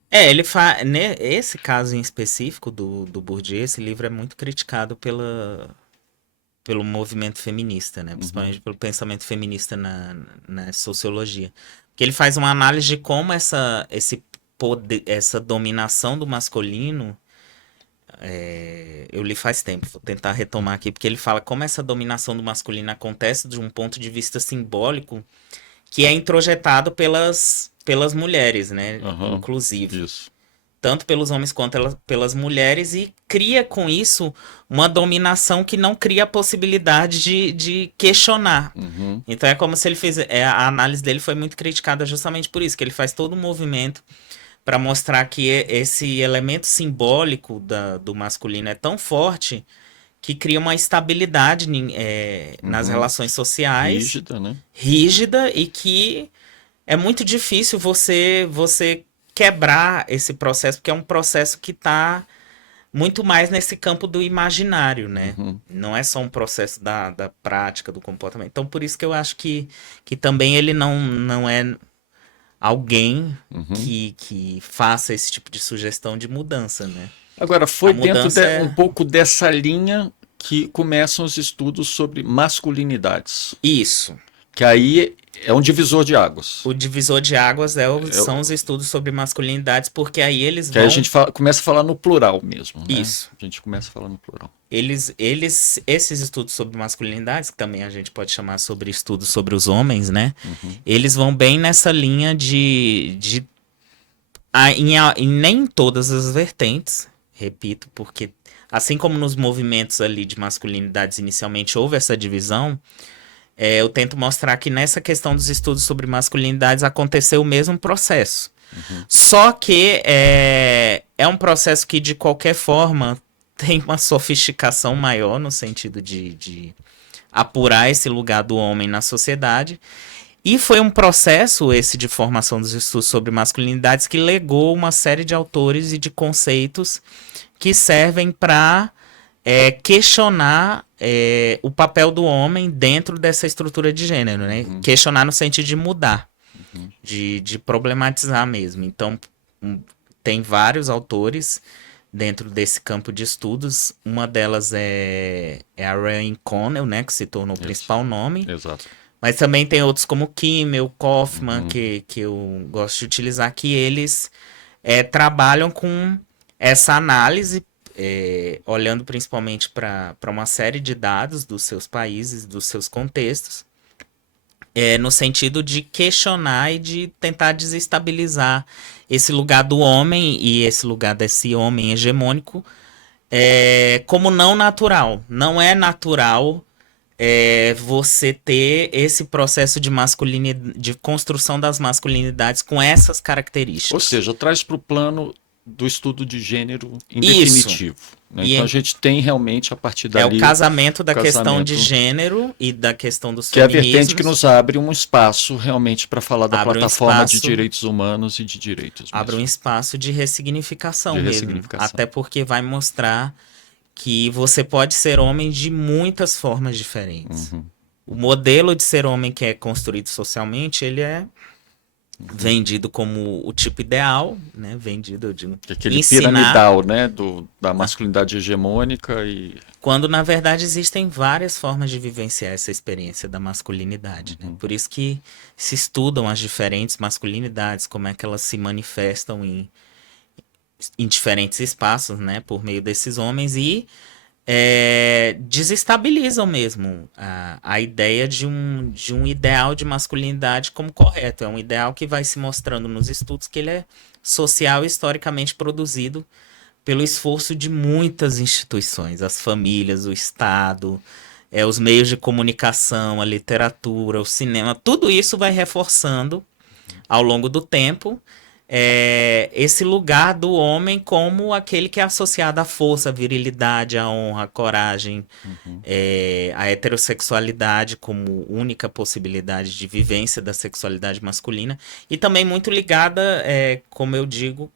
Ele faz. Esse caso em específico do Bourdieu, esse livro é muito criticado pelo movimento feminista, né? Uhum, Principalmente pelo pensamento feminista na sociologia. Que ele faz uma análise de como esse poder, essa dominação do masculino. Eu li faz tempo, vou tentar retomar aqui, porque ele fala como essa dominação do masculino acontece de um ponto de vista simbólico que é introjetado pelas mulheres, né? aham, Inclusive. isso. Tanto pelos homens quanto pelas mulheres, e cria com isso uma dominação que não cria a possibilidade de questionar. Uhum, Então é como se ele fez. A análise dele foi muito criticada justamente por isso, que ele faz todo um movimento para mostrar que esse elemento simbólico do masculino é tão forte que cria uma estabilidade nas uhum. relações sociais, Rígida, né? rígida, e que é muito difícil você quebrar esse processo, porque é um processo que está muito mais nesse campo do imaginário, né? Uhum, Não é só um processo da prática, do comportamento. Então, por isso que eu acho que também ele não é alguém uhum. que faça esse tipo de sugestão de mudança, né? Agora, A foi dentro mudança de um é pouco dessa linha que começam os estudos sobre masculinidades, isso. que aí é um divisor de águas. O divisor de águas É são os estudos sobre masculinidades, porque aí eles que aí a vão. gente começa a falar no plural mesmo, né? Isso. A gente começa a falar no plural. Esses estudos sobre masculinidades, que também a gente pode chamar sobre estudos sobre os homens, né? Uhum, Eles vão bem nessa linha em nem todas as vertentes, repito, porque assim como nos movimentos ali de masculinidades inicialmente houve essa divisão, eu tento mostrar que nessa questão dos estudos sobre masculinidades aconteceu o mesmo processo. uhum. Só que é um processo que, de qualquer forma, tem uma sofisticação maior no sentido de apurar esse lugar do homem na sociedade. E foi um processo esse de formação dos estudos sobre masculinidades que legou uma série de autores e de conceitos que servem para questionar o papel do homem dentro dessa estrutura de gênero, né? Uhum, Questionar no sentido de mudar, uhum. de problematizar mesmo. Então, tem vários autores dentro desse campo de estudos. Uma delas é a Ryan Connell, né? Que se tornou o Isso, principal nome. exato. Mas também tem outros como Kimmel, Kaufman, Uhum, que eu gosto de utilizar, que eles trabalham com essa análise, olhando principalmente para uma série de dados dos seus países, dos seus contextos, no sentido de questionar e de tentar desestabilizar esse lugar do homem e esse lugar desse homem hegemônico como não natural. Não é natural você ter esse processo de masculinidade, de construção das masculinidades com essas ou características. seja, traz para o plano do estudo de gênero em Isso. definitivo, né? Então a E gente tem realmente a partir é o dali casamento o da questão de casamento, gênero e da questão dos que é a vertente que feminismos. nos abre um espaço realmente para falar da Abre um plataforma de espaço, direitos humanos e de direitos abre um mesmo, espaço de ressignificação de mesmo. ressignificação. Até porque vai mostrar que você pode ser homem de muitas formas diferentes. Uhum, O modelo de ser homem que é construído socialmente, ele é uhum. vendido como o tipo ideal, né? Vendido, eu digo, Aquele ensinar, piramidal, né, da masculinidade hegemônica e quando na verdade existem várias formas de vivenciar essa experiência da masculinidade, né? uhum, Por isso que se estudam as diferentes masculinidades, como é que elas se manifestam em diferentes espaços, né? Por meio desses homens e desestabilizam mesmo a ideia de um ideal de masculinidade como correto. É um ideal que vai se mostrando nos estudos que ele é social e historicamente produzido pelo esforço de muitas instituições, as famílias, o Estado, os meios de comunicação, a literatura, o cinema, tudo isso vai reforçando ao longo do tempo esse lugar do homem como aquele que é associado à força, à virilidade, à honra, à coragem, uhum. à heterossexualidade como única possibilidade de vivência da sexualidade masculina, e também muito ligada, como eu digo,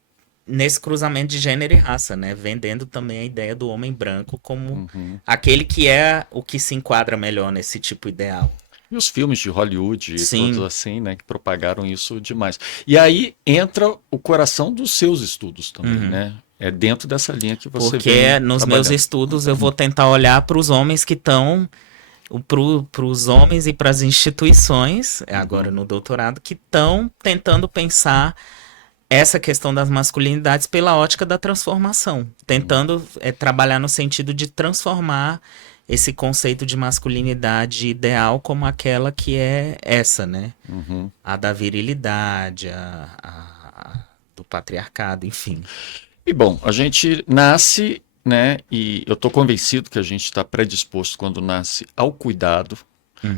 nesse cruzamento de gênero e raça, né? Vendendo também a ideia do homem branco como Uhum. aquele que é o que se enquadra melhor nesse tipo ideal. E os filmes de Hollywood e todos Sim, assim, né, que propagaram isso demais. E aí entra o coração dos seus estudos também, uhum. né? É dentro dessa linha que você Porque vem nos meus trabalhando. estudos eu vou tentar olhar para os homens que estão, para os homens e para as instituições, agora Uhum, no doutorado, que estão tentando pensar essa questão das masculinidades pela ótica da transformação, uhum, tentando trabalhar no sentido de transformar esse conceito de masculinidade ideal como aquela que é essa, né? uhum. A da virilidade, do patriarcado, enfim. E bom, a gente nasce, né? E eu estou convencido que a gente está predisposto quando nasce ao cuidado,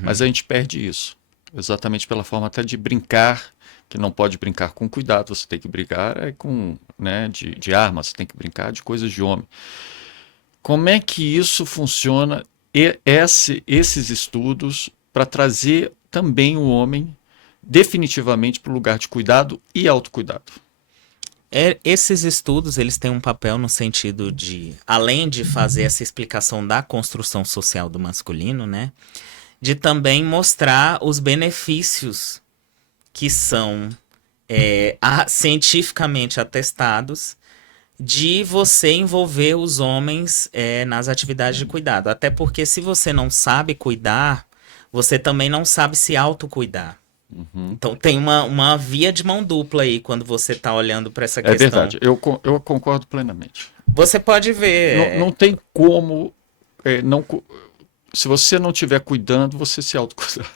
mas Uhum, a gente perde isso. Exatamente pela forma até de brincar, que não pode brincar com cuidado, você tem que brincar com, né, de armas, você tem que brincar de coisas de homem. Como é que isso funciona, esses estudos, para trazer também o homem definitivamente para o lugar de cuidado e autocuidado? esses estudos, eles têm um papel no sentido de, além de fazer essa explicação da construção social do masculino, né, de também mostrar os benefícios que são cientificamente atestados de você envolver os homens nas atividades de cuidado. Até porque se você não sabe cuidar, você também não sabe se autocuidar. Uhum. Então tem uma via de mão dupla aí quando você está olhando para essa É questão. verdade, eu concordo plenamente. Você pode Não, ver. não tem como, não, se você não estiver cuidando, você se autocuidar,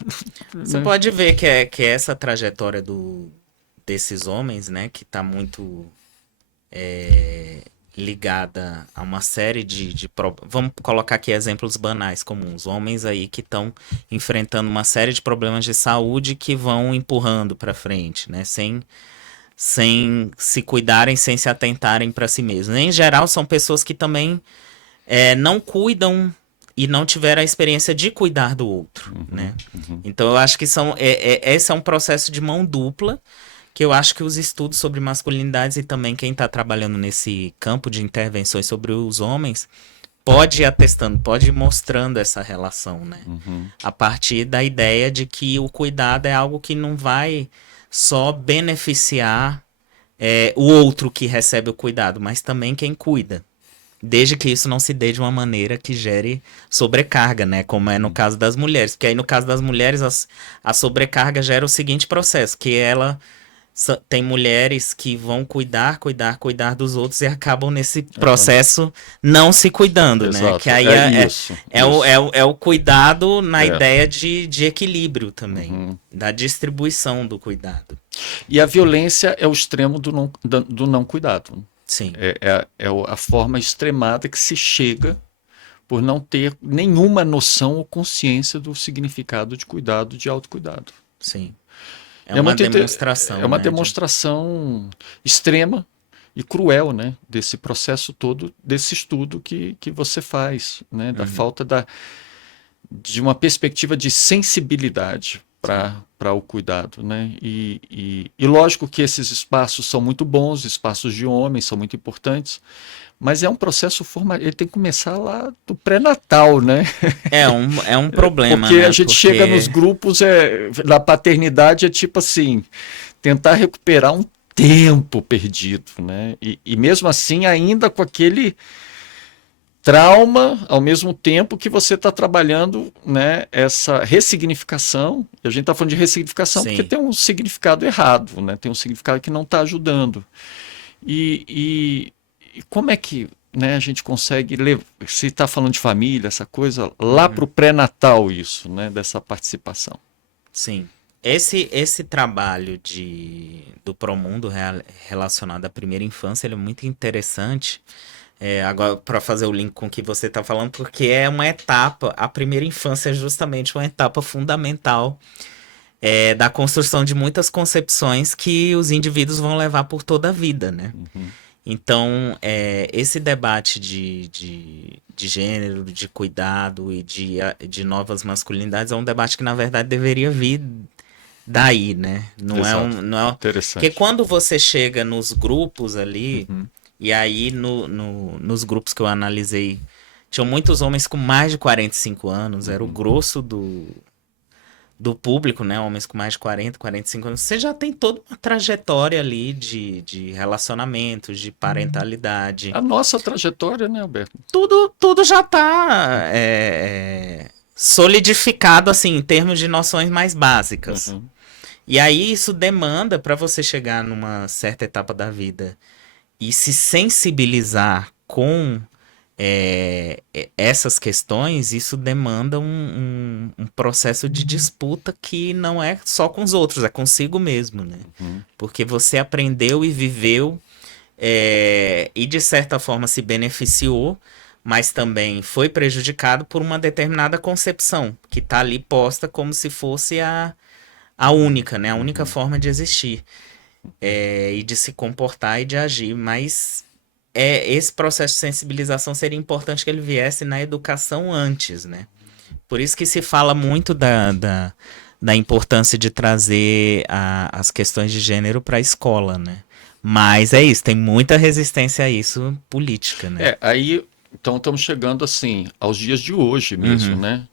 Você né? pode ver que essa trajetória desses homens, né, que está muito ligada a uma série vamos colocar aqui exemplos banais comuns. Homens aí que estão enfrentando uma série de problemas de saúde que vão empurrando para frente, né, sem se cuidarem, sem se atentarem para si mesmos. Em geral, são pessoas que também não cuidam e não tiveram a experiência de cuidar do outro, Uhum, né? uhum. Então eu acho que esse é um processo de mão dupla que eu acho que os estudos sobre masculinidades e também quem está trabalhando nesse campo de intervenções sobre os homens pode ir atestando, pode ir mostrando essa relação, né? Uhum. A partir da ideia de que o cuidado é algo que não vai só beneficiar o outro que recebe o cuidado, mas também quem cuida. Desde que isso não se dê de uma maneira que gere sobrecarga, né? Como é no Uhum. caso das mulheres. Porque aí no caso das mulheres, a sobrecarga gera o seguinte processo, que ela tem mulheres que vão cuidar dos outros e acabam nesse Aham. processo não se cuidando, né? Que Exato, aí é isso, isso. é o cuidado na É. ideia de equilíbrio também, Uhum. da distribuição do cuidado. E a violência é o extremo do não cuidado. Sim, É a forma extremada que se chega por não ter nenhuma noção ou consciência do significado de cuidado, de autocuidado. sim. É É uma muito é demonstração, uma né? demonstração extrema e cruel, né, desse processo todo, desse estudo que você faz, né, da Uhum, falta de uma perspectiva de sensibilidade sim, para o cuidado, né? E lógico que esses espaços são muito bons, espaços de homens são muito importantes, mas é um processo formativo, ele tem que começar lá do pré-natal, né? é um problema, Porque a né? gente chega nos Porque grupos, na paternidade é tipo assim, tentar recuperar um tempo perdido, né? E mesmo assim, ainda com aquele trauma, ao mesmo tempo que você está trabalhando, né, essa ressignificação. E a gente está falando de ressignificação porque sim, tem um significado errado, né? Tem um significado que não está ajudando. E como é que, né, a gente consegue levar, se está falando de família, essa coisa, lá para uhum, o pré-natal isso, né, dessa participação. sim. Esse trabalho do Promundo relacionado à primeira infância, ele é muito interessante. Agora, para fazer o link com o que você está falando, porque é uma etapa, a primeira infância é justamente uma etapa fundamental da construção de muitas concepções que os indivíduos vão levar por toda a vida, né? Uhum, Então, esse debate de gênero, de cuidado e de novas masculinidades é um debate que, na verdade, deveria vir daí, né? exato. Porque Interessante. quando você chega nos grupos ali, Uhum, e aí nos grupos que eu analisei, tinham muitos homens com mais de 45 anos, era o uhum, grosso do público, né? Homens com mais de 40, 45 anos, você já tem toda uma trajetória ali de relacionamentos, de parentalidade. A nossa trajetória, né, Alberto? Tudo já tá solidificado, assim, em termos de noções mais básicas. Uhum. E aí isso demanda para você chegar numa certa etapa da vida e se sensibilizar com essas questões, isso demanda um processo de disputa que não é só com os outros, é consigo mesmo, né? Uhum. Porque você aprendeu e viveu e de certa forma se beneficiou, mas também foi prejudicado por uma determinada concepção que está ali posta como se fosse a única, né? A única forma de existir e de se comportar e de agir, mas esse processo de sensibilização seria importante que ele viesse na educação antes, né? Por isso que se fala muito da importância de trazer as questões de gênero para a escola, né? Mas é isso, tem muita resistência a isso política, né? Aí, então estamos chegando assim aos dias de hoje mesmo, Uhum, né?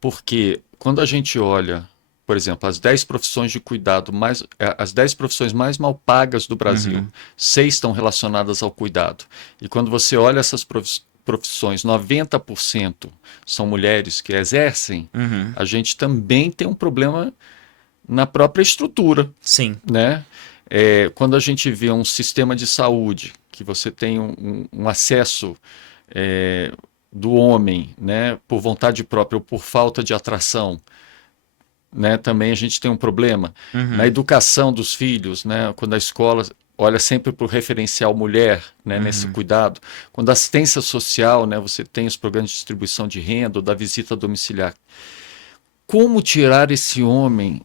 Porque quando a gente olha, por exemplo, as 10 profissões de cuidado as 10 profissões mais mal pagas do Brasil, uhum, 6 estão relacionadas ao cuidado. E quando você olha essas profissões, 90% são mulheres que exercem, uhum. a gente também tem um problema na própria estrutura, Sim, né? Quando a gente vê um sistema de saúde, que você tem um acesso é, do homem, né, por vontade própria ou por falta de atração, né, também a gente tem um problema. Na uhum, educação dos filhos, né, quando a escola olha sempre para o referencial mulher, né, nesse uhum. cuidado. Quando a assistência social, né, você tem os programas de distribuição de renda ou da visita domiciliar. Como tirar esse homem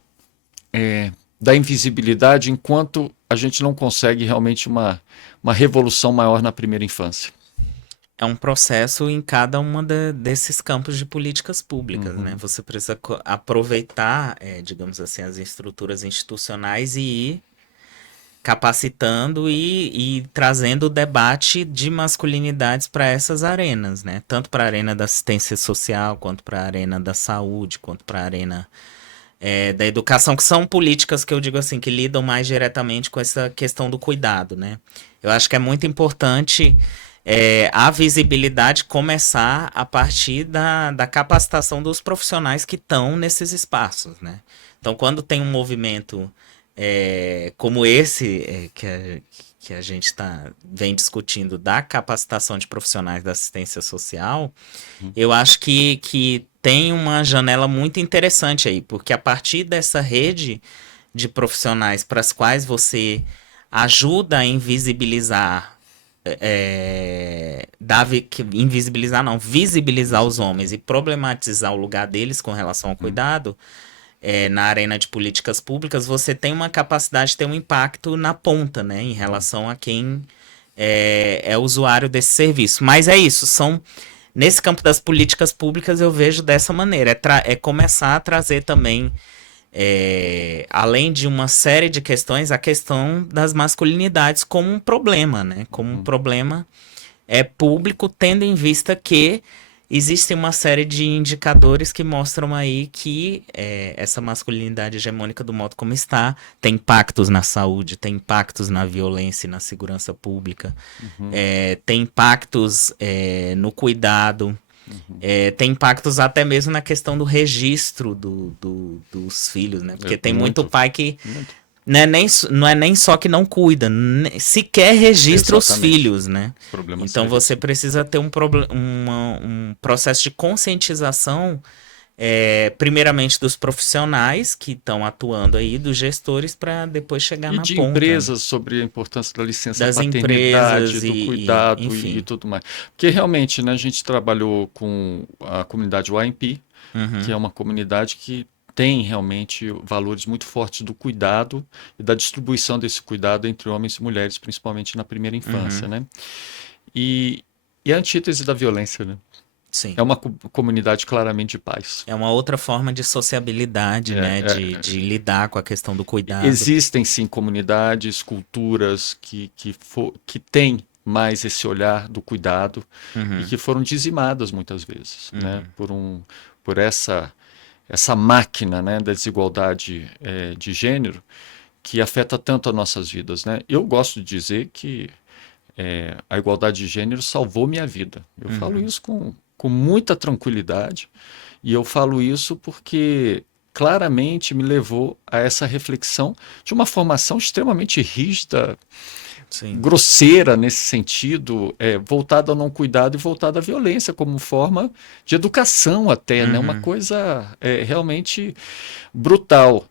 da invisibilidade enquanto a gente não consegue realmente uma revolução maior na primeira infância? É um processo em cada uma desses campos de políticas públicas, né? Uhum, Você precisa aproveitar, digamos assim, as estruturas institucionais e ir capacitando e trazendo o debate de masculinidades para essas arenas, né? Tanto para a arena da assistência social, quanto para a arena da saúde, quanto para a arena da educação, que são políticas que eu digo assim, que lidam mais diretamente com essa questão do cuidado, né? Eu acho que é muito importante a visibilidade começar a partir da capacitação dos profissionais que estão nesses espaços, né? Então, quando tem um movimento como esse que a gente vem discutindo da capacitação de profissionais da assistência social, uhum, eu acho que tem uma janela muito interessante aí, porque a partir dessa rede de profissionais para as quais você ajuda a invisibilizar, invisibilizar não, visibilizar os homens e problematizar o lugar deles com relação ao uhum, cuidado, na arena de políticas públicas, você tem uma capacidade de ter um impacto na ponta, né, em uhum. relação a quem é usuário desse serviço. Mas é isso, nesse campo das políticas públicas eu vejo dessa maneira, é começar a trazer também, além de uma série de questões, a questão das masculinidades como um problema, né, como um Uhum. problema público, tendo em vista que existem uma série de indicadores que mostram aí que essa masculinidade hegemônica do modo como está tem impactos na saúde, tem impactos na violência e na segurança pública, Uhum, tem impactos no cuidado, uhum. tem impactos até mesmo na questão do registro dos filhos, né? Porque tem muito Muito, pai que muito. não é nem só que não cuida, sequer registra os Exatamente. filhos, né? Problema Então você seríssimo. precisa ter um processo de conscientização, primeiramente dos profissionais que estão atuando aí, dos gestores, para depois chegar E na de ponta, né? empresas sobre a importância da licença Das paternidade, empresas do cuidado e enfim. tudo mais. Porque realmente, né, a gente trabalhou com a comunidade YMP, que Uhum, é uma comunidade que tem realmente valores muito fortes do cuidado e da distribuição desse cuidado entre homens e mulheres, principalmente na primeira infância, uhum, né? E, e a antítese da violência, né? sim. É uma comunidade claramente de paz. É uma outra forma de sociabilidade, É, né? é, De lidar com a questão do cuidado. existem sim comunidades, culturas que têm mais esse olhar do cuidado e Uhum, que foram dizimadas muitas vezes, né, uhum, por essa, essa máquina, né, da desigualdade de gênero que afeta tanto as nossas vidas, né? Eu gosto de dizer que a igualdade de gênero salvou minha vida. Eu falo isso com muita tranquilidade e eu falo isso porque claramente me levou a essa reflexão de uma formação extremamente rígida, Sim. grosseira nesse sentido, voltada ao não cuidado e voltada à violência como forma de educação até, né? Uma coisa realmente brutal.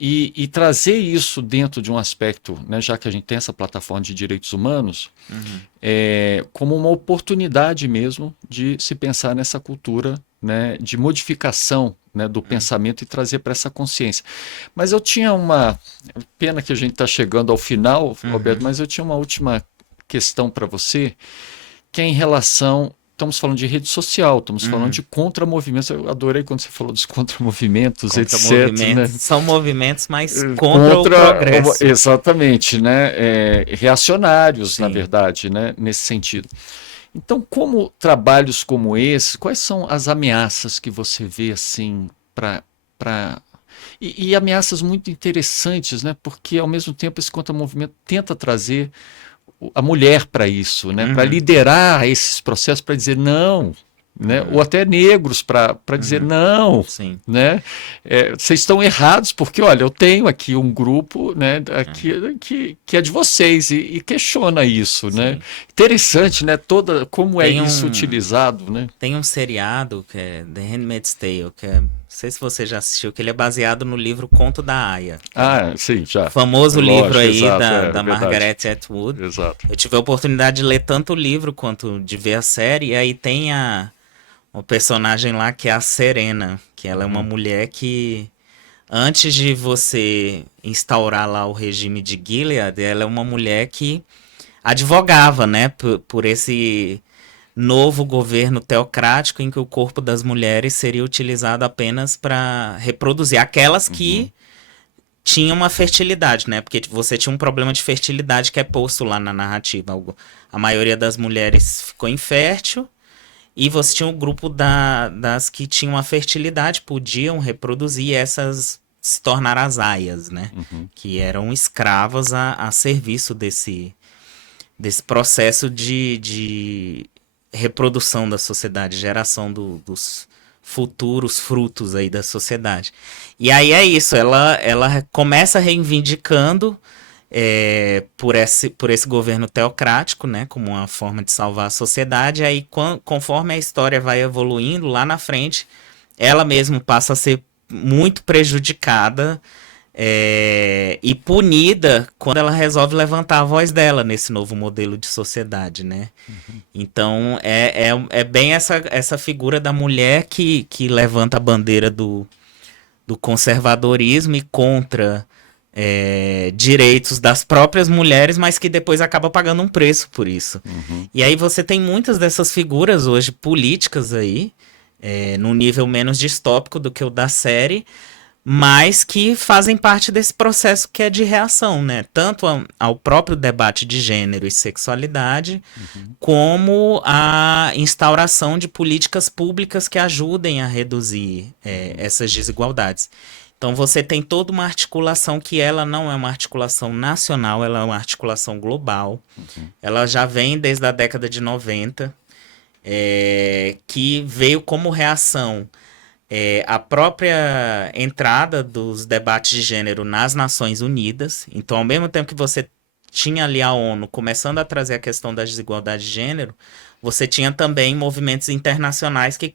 E trazer isso dentro de um aspecto, né, já que a gente tem essa plataforma de direitos humanos, como uma oportunidade mesmo de se pensar nessa cultura, né, de modificação, né, do pensamento e trazer para essa consciência. Mas eu tinha uma pena que a gente está chegando ao final, Roberto, mas eu tinha uma última questão para você, que é em relação. Estamos falando de rede social, estamos falando de contramovimentos. Eu adorei quando você falou dos contramovimentos, etc. Né? São movimentos, mas contra o progresso. Exatamente, né? Reacionários, na verdade, né? Nesse sentido. Então, como trabalhos como esse, quais são as ameaças que você vê assim para e ameaças muito interessantes, né? Porque ao mesmo tempo esse contramovimento tenta trazer a mulher para isso, né? Para liderar esses processos, para dizer não, né? Ou até negros para dizer não, Sim. né? Vocês estão errados porque, olha, eu tenho aqui um grupo, né? Aqui, que é de vocês e questiona isso, né? Interessante, né? Como é isso utilizado, né? Tem um seriado que é The Handmaid's Tale, que é, não sei se você já assistiu, que ele é baseado no livro Conto da Aia. Sim, já. Famoso livro aí exato, da Margaret Atwood. Exato. Eu tive a oportunidade de ler tanto o livro quanto de ver a série, e aí tem uma personagem lá que é a Serena, que ela é uma mulher que, antes de você instaurar lá o regime de Gilead, ela é uma mulher que advogava, né, por esse novo governo teocrático em que o corpo das mulheres seria utilizado apenas para reproduzir aquelas que tinham uma fertilidade, né? Porque você tinha um problema de fertilidade que é posto lá na narrativa. A maioria das mulheres ficou infértil e você tinha um grupo das que tinham a fertilidade, podiam reproduzir, essas se tornaram as aias, né? Que eram escravas a serviço desse processo de reprodução da sociedade, geração dos futuros frutos aí da sociedade. E aí é isso, ela começa reivindicando por esse governo teocrático, né, como uma forma de salvar a sociedade. Aí conforme a história vai evoluindo, lá na frente, ela mesma passa a ser muito prejudicada e punida quando ela resolve levantar a voz dela nesse novo modelo de sociedade, né? Então é bem essa figura da mulher que levanta a bandeira do conservadorismo e contra direitos das próprias mulheres, mas que depois acaba pagando um preço por isso. E aí você tem muitas dessas figuras hoje políticas aí, num nível menos distópico do que o da série, mas que fazem parte desse processo que é de reação, né? Tanto ao próprio debate de gênero e sexualidade, como a instauração de políticas públicas que ajudem a reduzir essas desigualdades. Então você tem toda uma articulação que ela não é uma articulação nacional, ela é uma articulação global. Ela já vem desde a década de 90, que veio como reação a própria entrada dos debates de gênero nas Nações Unidas. Então, ao mesmo tempo que você tinha ali a ONU começando a trazer a questão da desigualdade de gênero, você tinha também movimentos internacionais que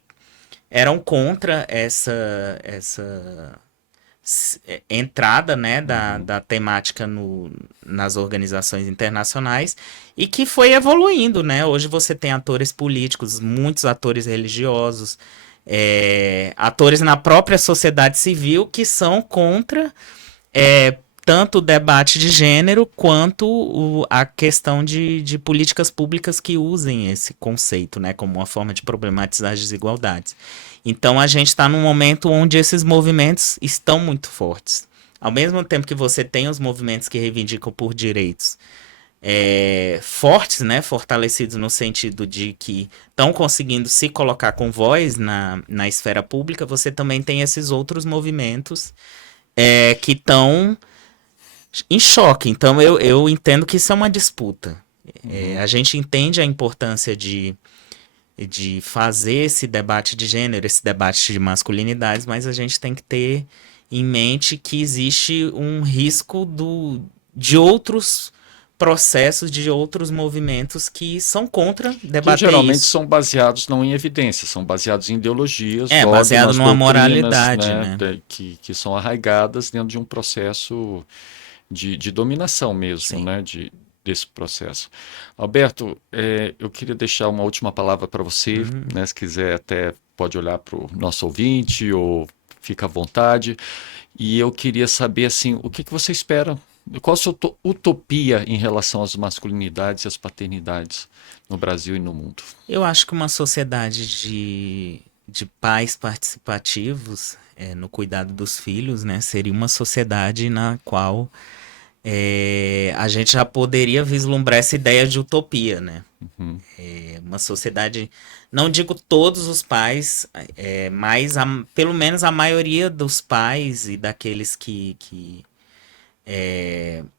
eram contra essa entrada, né, da temática nas organizações internacionais, e que foi evoluindo, né? Hoje você tem atores políticos, muitos atores religiosos, atores na própria sociedade civil que são contra tanto o debate de gênero quanto a questão de políticas públicas que usem esse conceito, né, como uma forma de problematizar as desigualdades. Então a gente está num momento onde esses movimentos estão muito fortes. Ao mesmo tempo que você tem os movimentos que reivindicam por direitos fortes, né? Fortalecidos no sentido de que estão conseguindo se colocar com voz na esfera pública, você também tem esses outros movimentos que estão em choque. Então eu entendo que isso é uma disputa. A gente entende a importância de fazer esse debate de gênero, esse debate de masculinidades, mas a gente tem que ter em mente que existe um risco de outros processos, de outros movimentos que são contra Que debater geralmente isso. são baseados não em evidências, são baseados em ideologias, Baseado dogmas, numa doutrinas, moralidade, né, né? que são arraigadas dentro de um processo de dominação mesmo, Sim. né, desse processo. Alberto, eu queria deixar uma última palavra para você, né, se quiser até pode olhar para o nosso ouvinte ou fica à vontade. E eu queria saber assim, o que você espera? Qual a sua utopia em relação às masculinidades e às paternidades no Brasil e no mundo? Eu acho que uma sociedade de pais participativos no cuidado dos filhos, né, seria uma sociedade na qual a gente já poderia vislumbrar essa ideia de utopia, né? Uhum. Uma sociedade, não digo todos os pais, mas pelo menos a maioria dos pais e daqueles que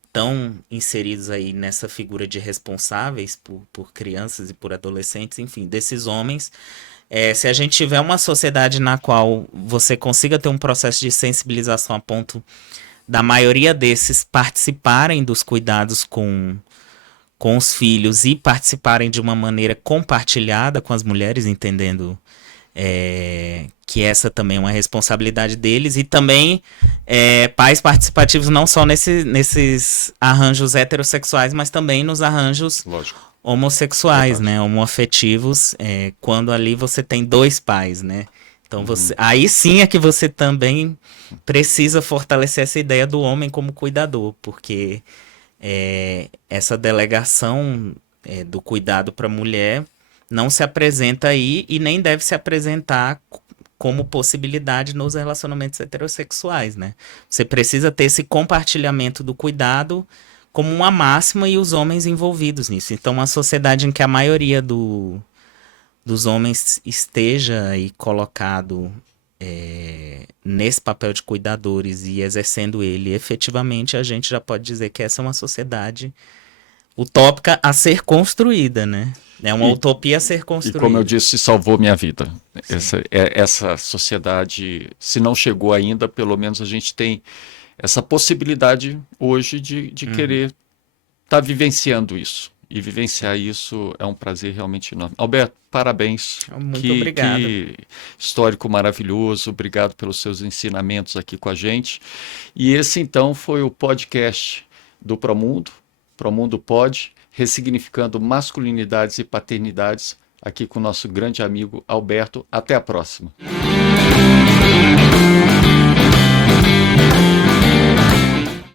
estão inseridos aí nessa figura de responsáveis por crianças e por adolescentes, enfim, desses homens. Se a gente tiver uma sociedade na qual você consiga ter um processo de sensibilização a ponto da maioria desses participarem dos cuidados com os filhos e participarem de uma maneira compartilhada com as mulheres, entendendo que essa também é uma responsabilidade deles, e também pais participativos não só nesses arranjos heterossexuais, mas também nos arranjos Lógico. homossexuais, Verdade. né, homoafetivos, quando ali você tem dois pais, né? Então aí sim é que você também precisa fortalecer essa ideia do homem como cuidador, porque essa delegação do cuidado para a mulher não se apresenta aí e nem deve se apresentar como possibilidade nos relacionamentos heterossexuais, né? Você precisa ter esse compartilhamento do cuidado como uma máxima e os homens envolvidos nisso. Então, uma sociedade em que a maioria dos homens esteja aí colocado nesse papel de cuidadores e exercendo ele efetivamente, a gente já pode dizer que essa é uma sociedade utópica a ser construída, né? É uma utopia a ser E construída. como eu disse, salvou minha vida. Essa sociedade, se não chegou ainda, pelo menos a gente tem essa possibilidade hoje de querer estar vivenciando isso. E vivenciar isso é um prazer realmente enorme. Alberto, parabéns. Muito obrigado. Que histórico maravilhoso. Obrigado pelos seus ensinamentos aqui com a gente. E esse, então, foi o podcast do Promundo. Promundo Pod, ressignificando masculinidades e paternidades, aqui com o nosso grande amigo Alberto. Até a próxima.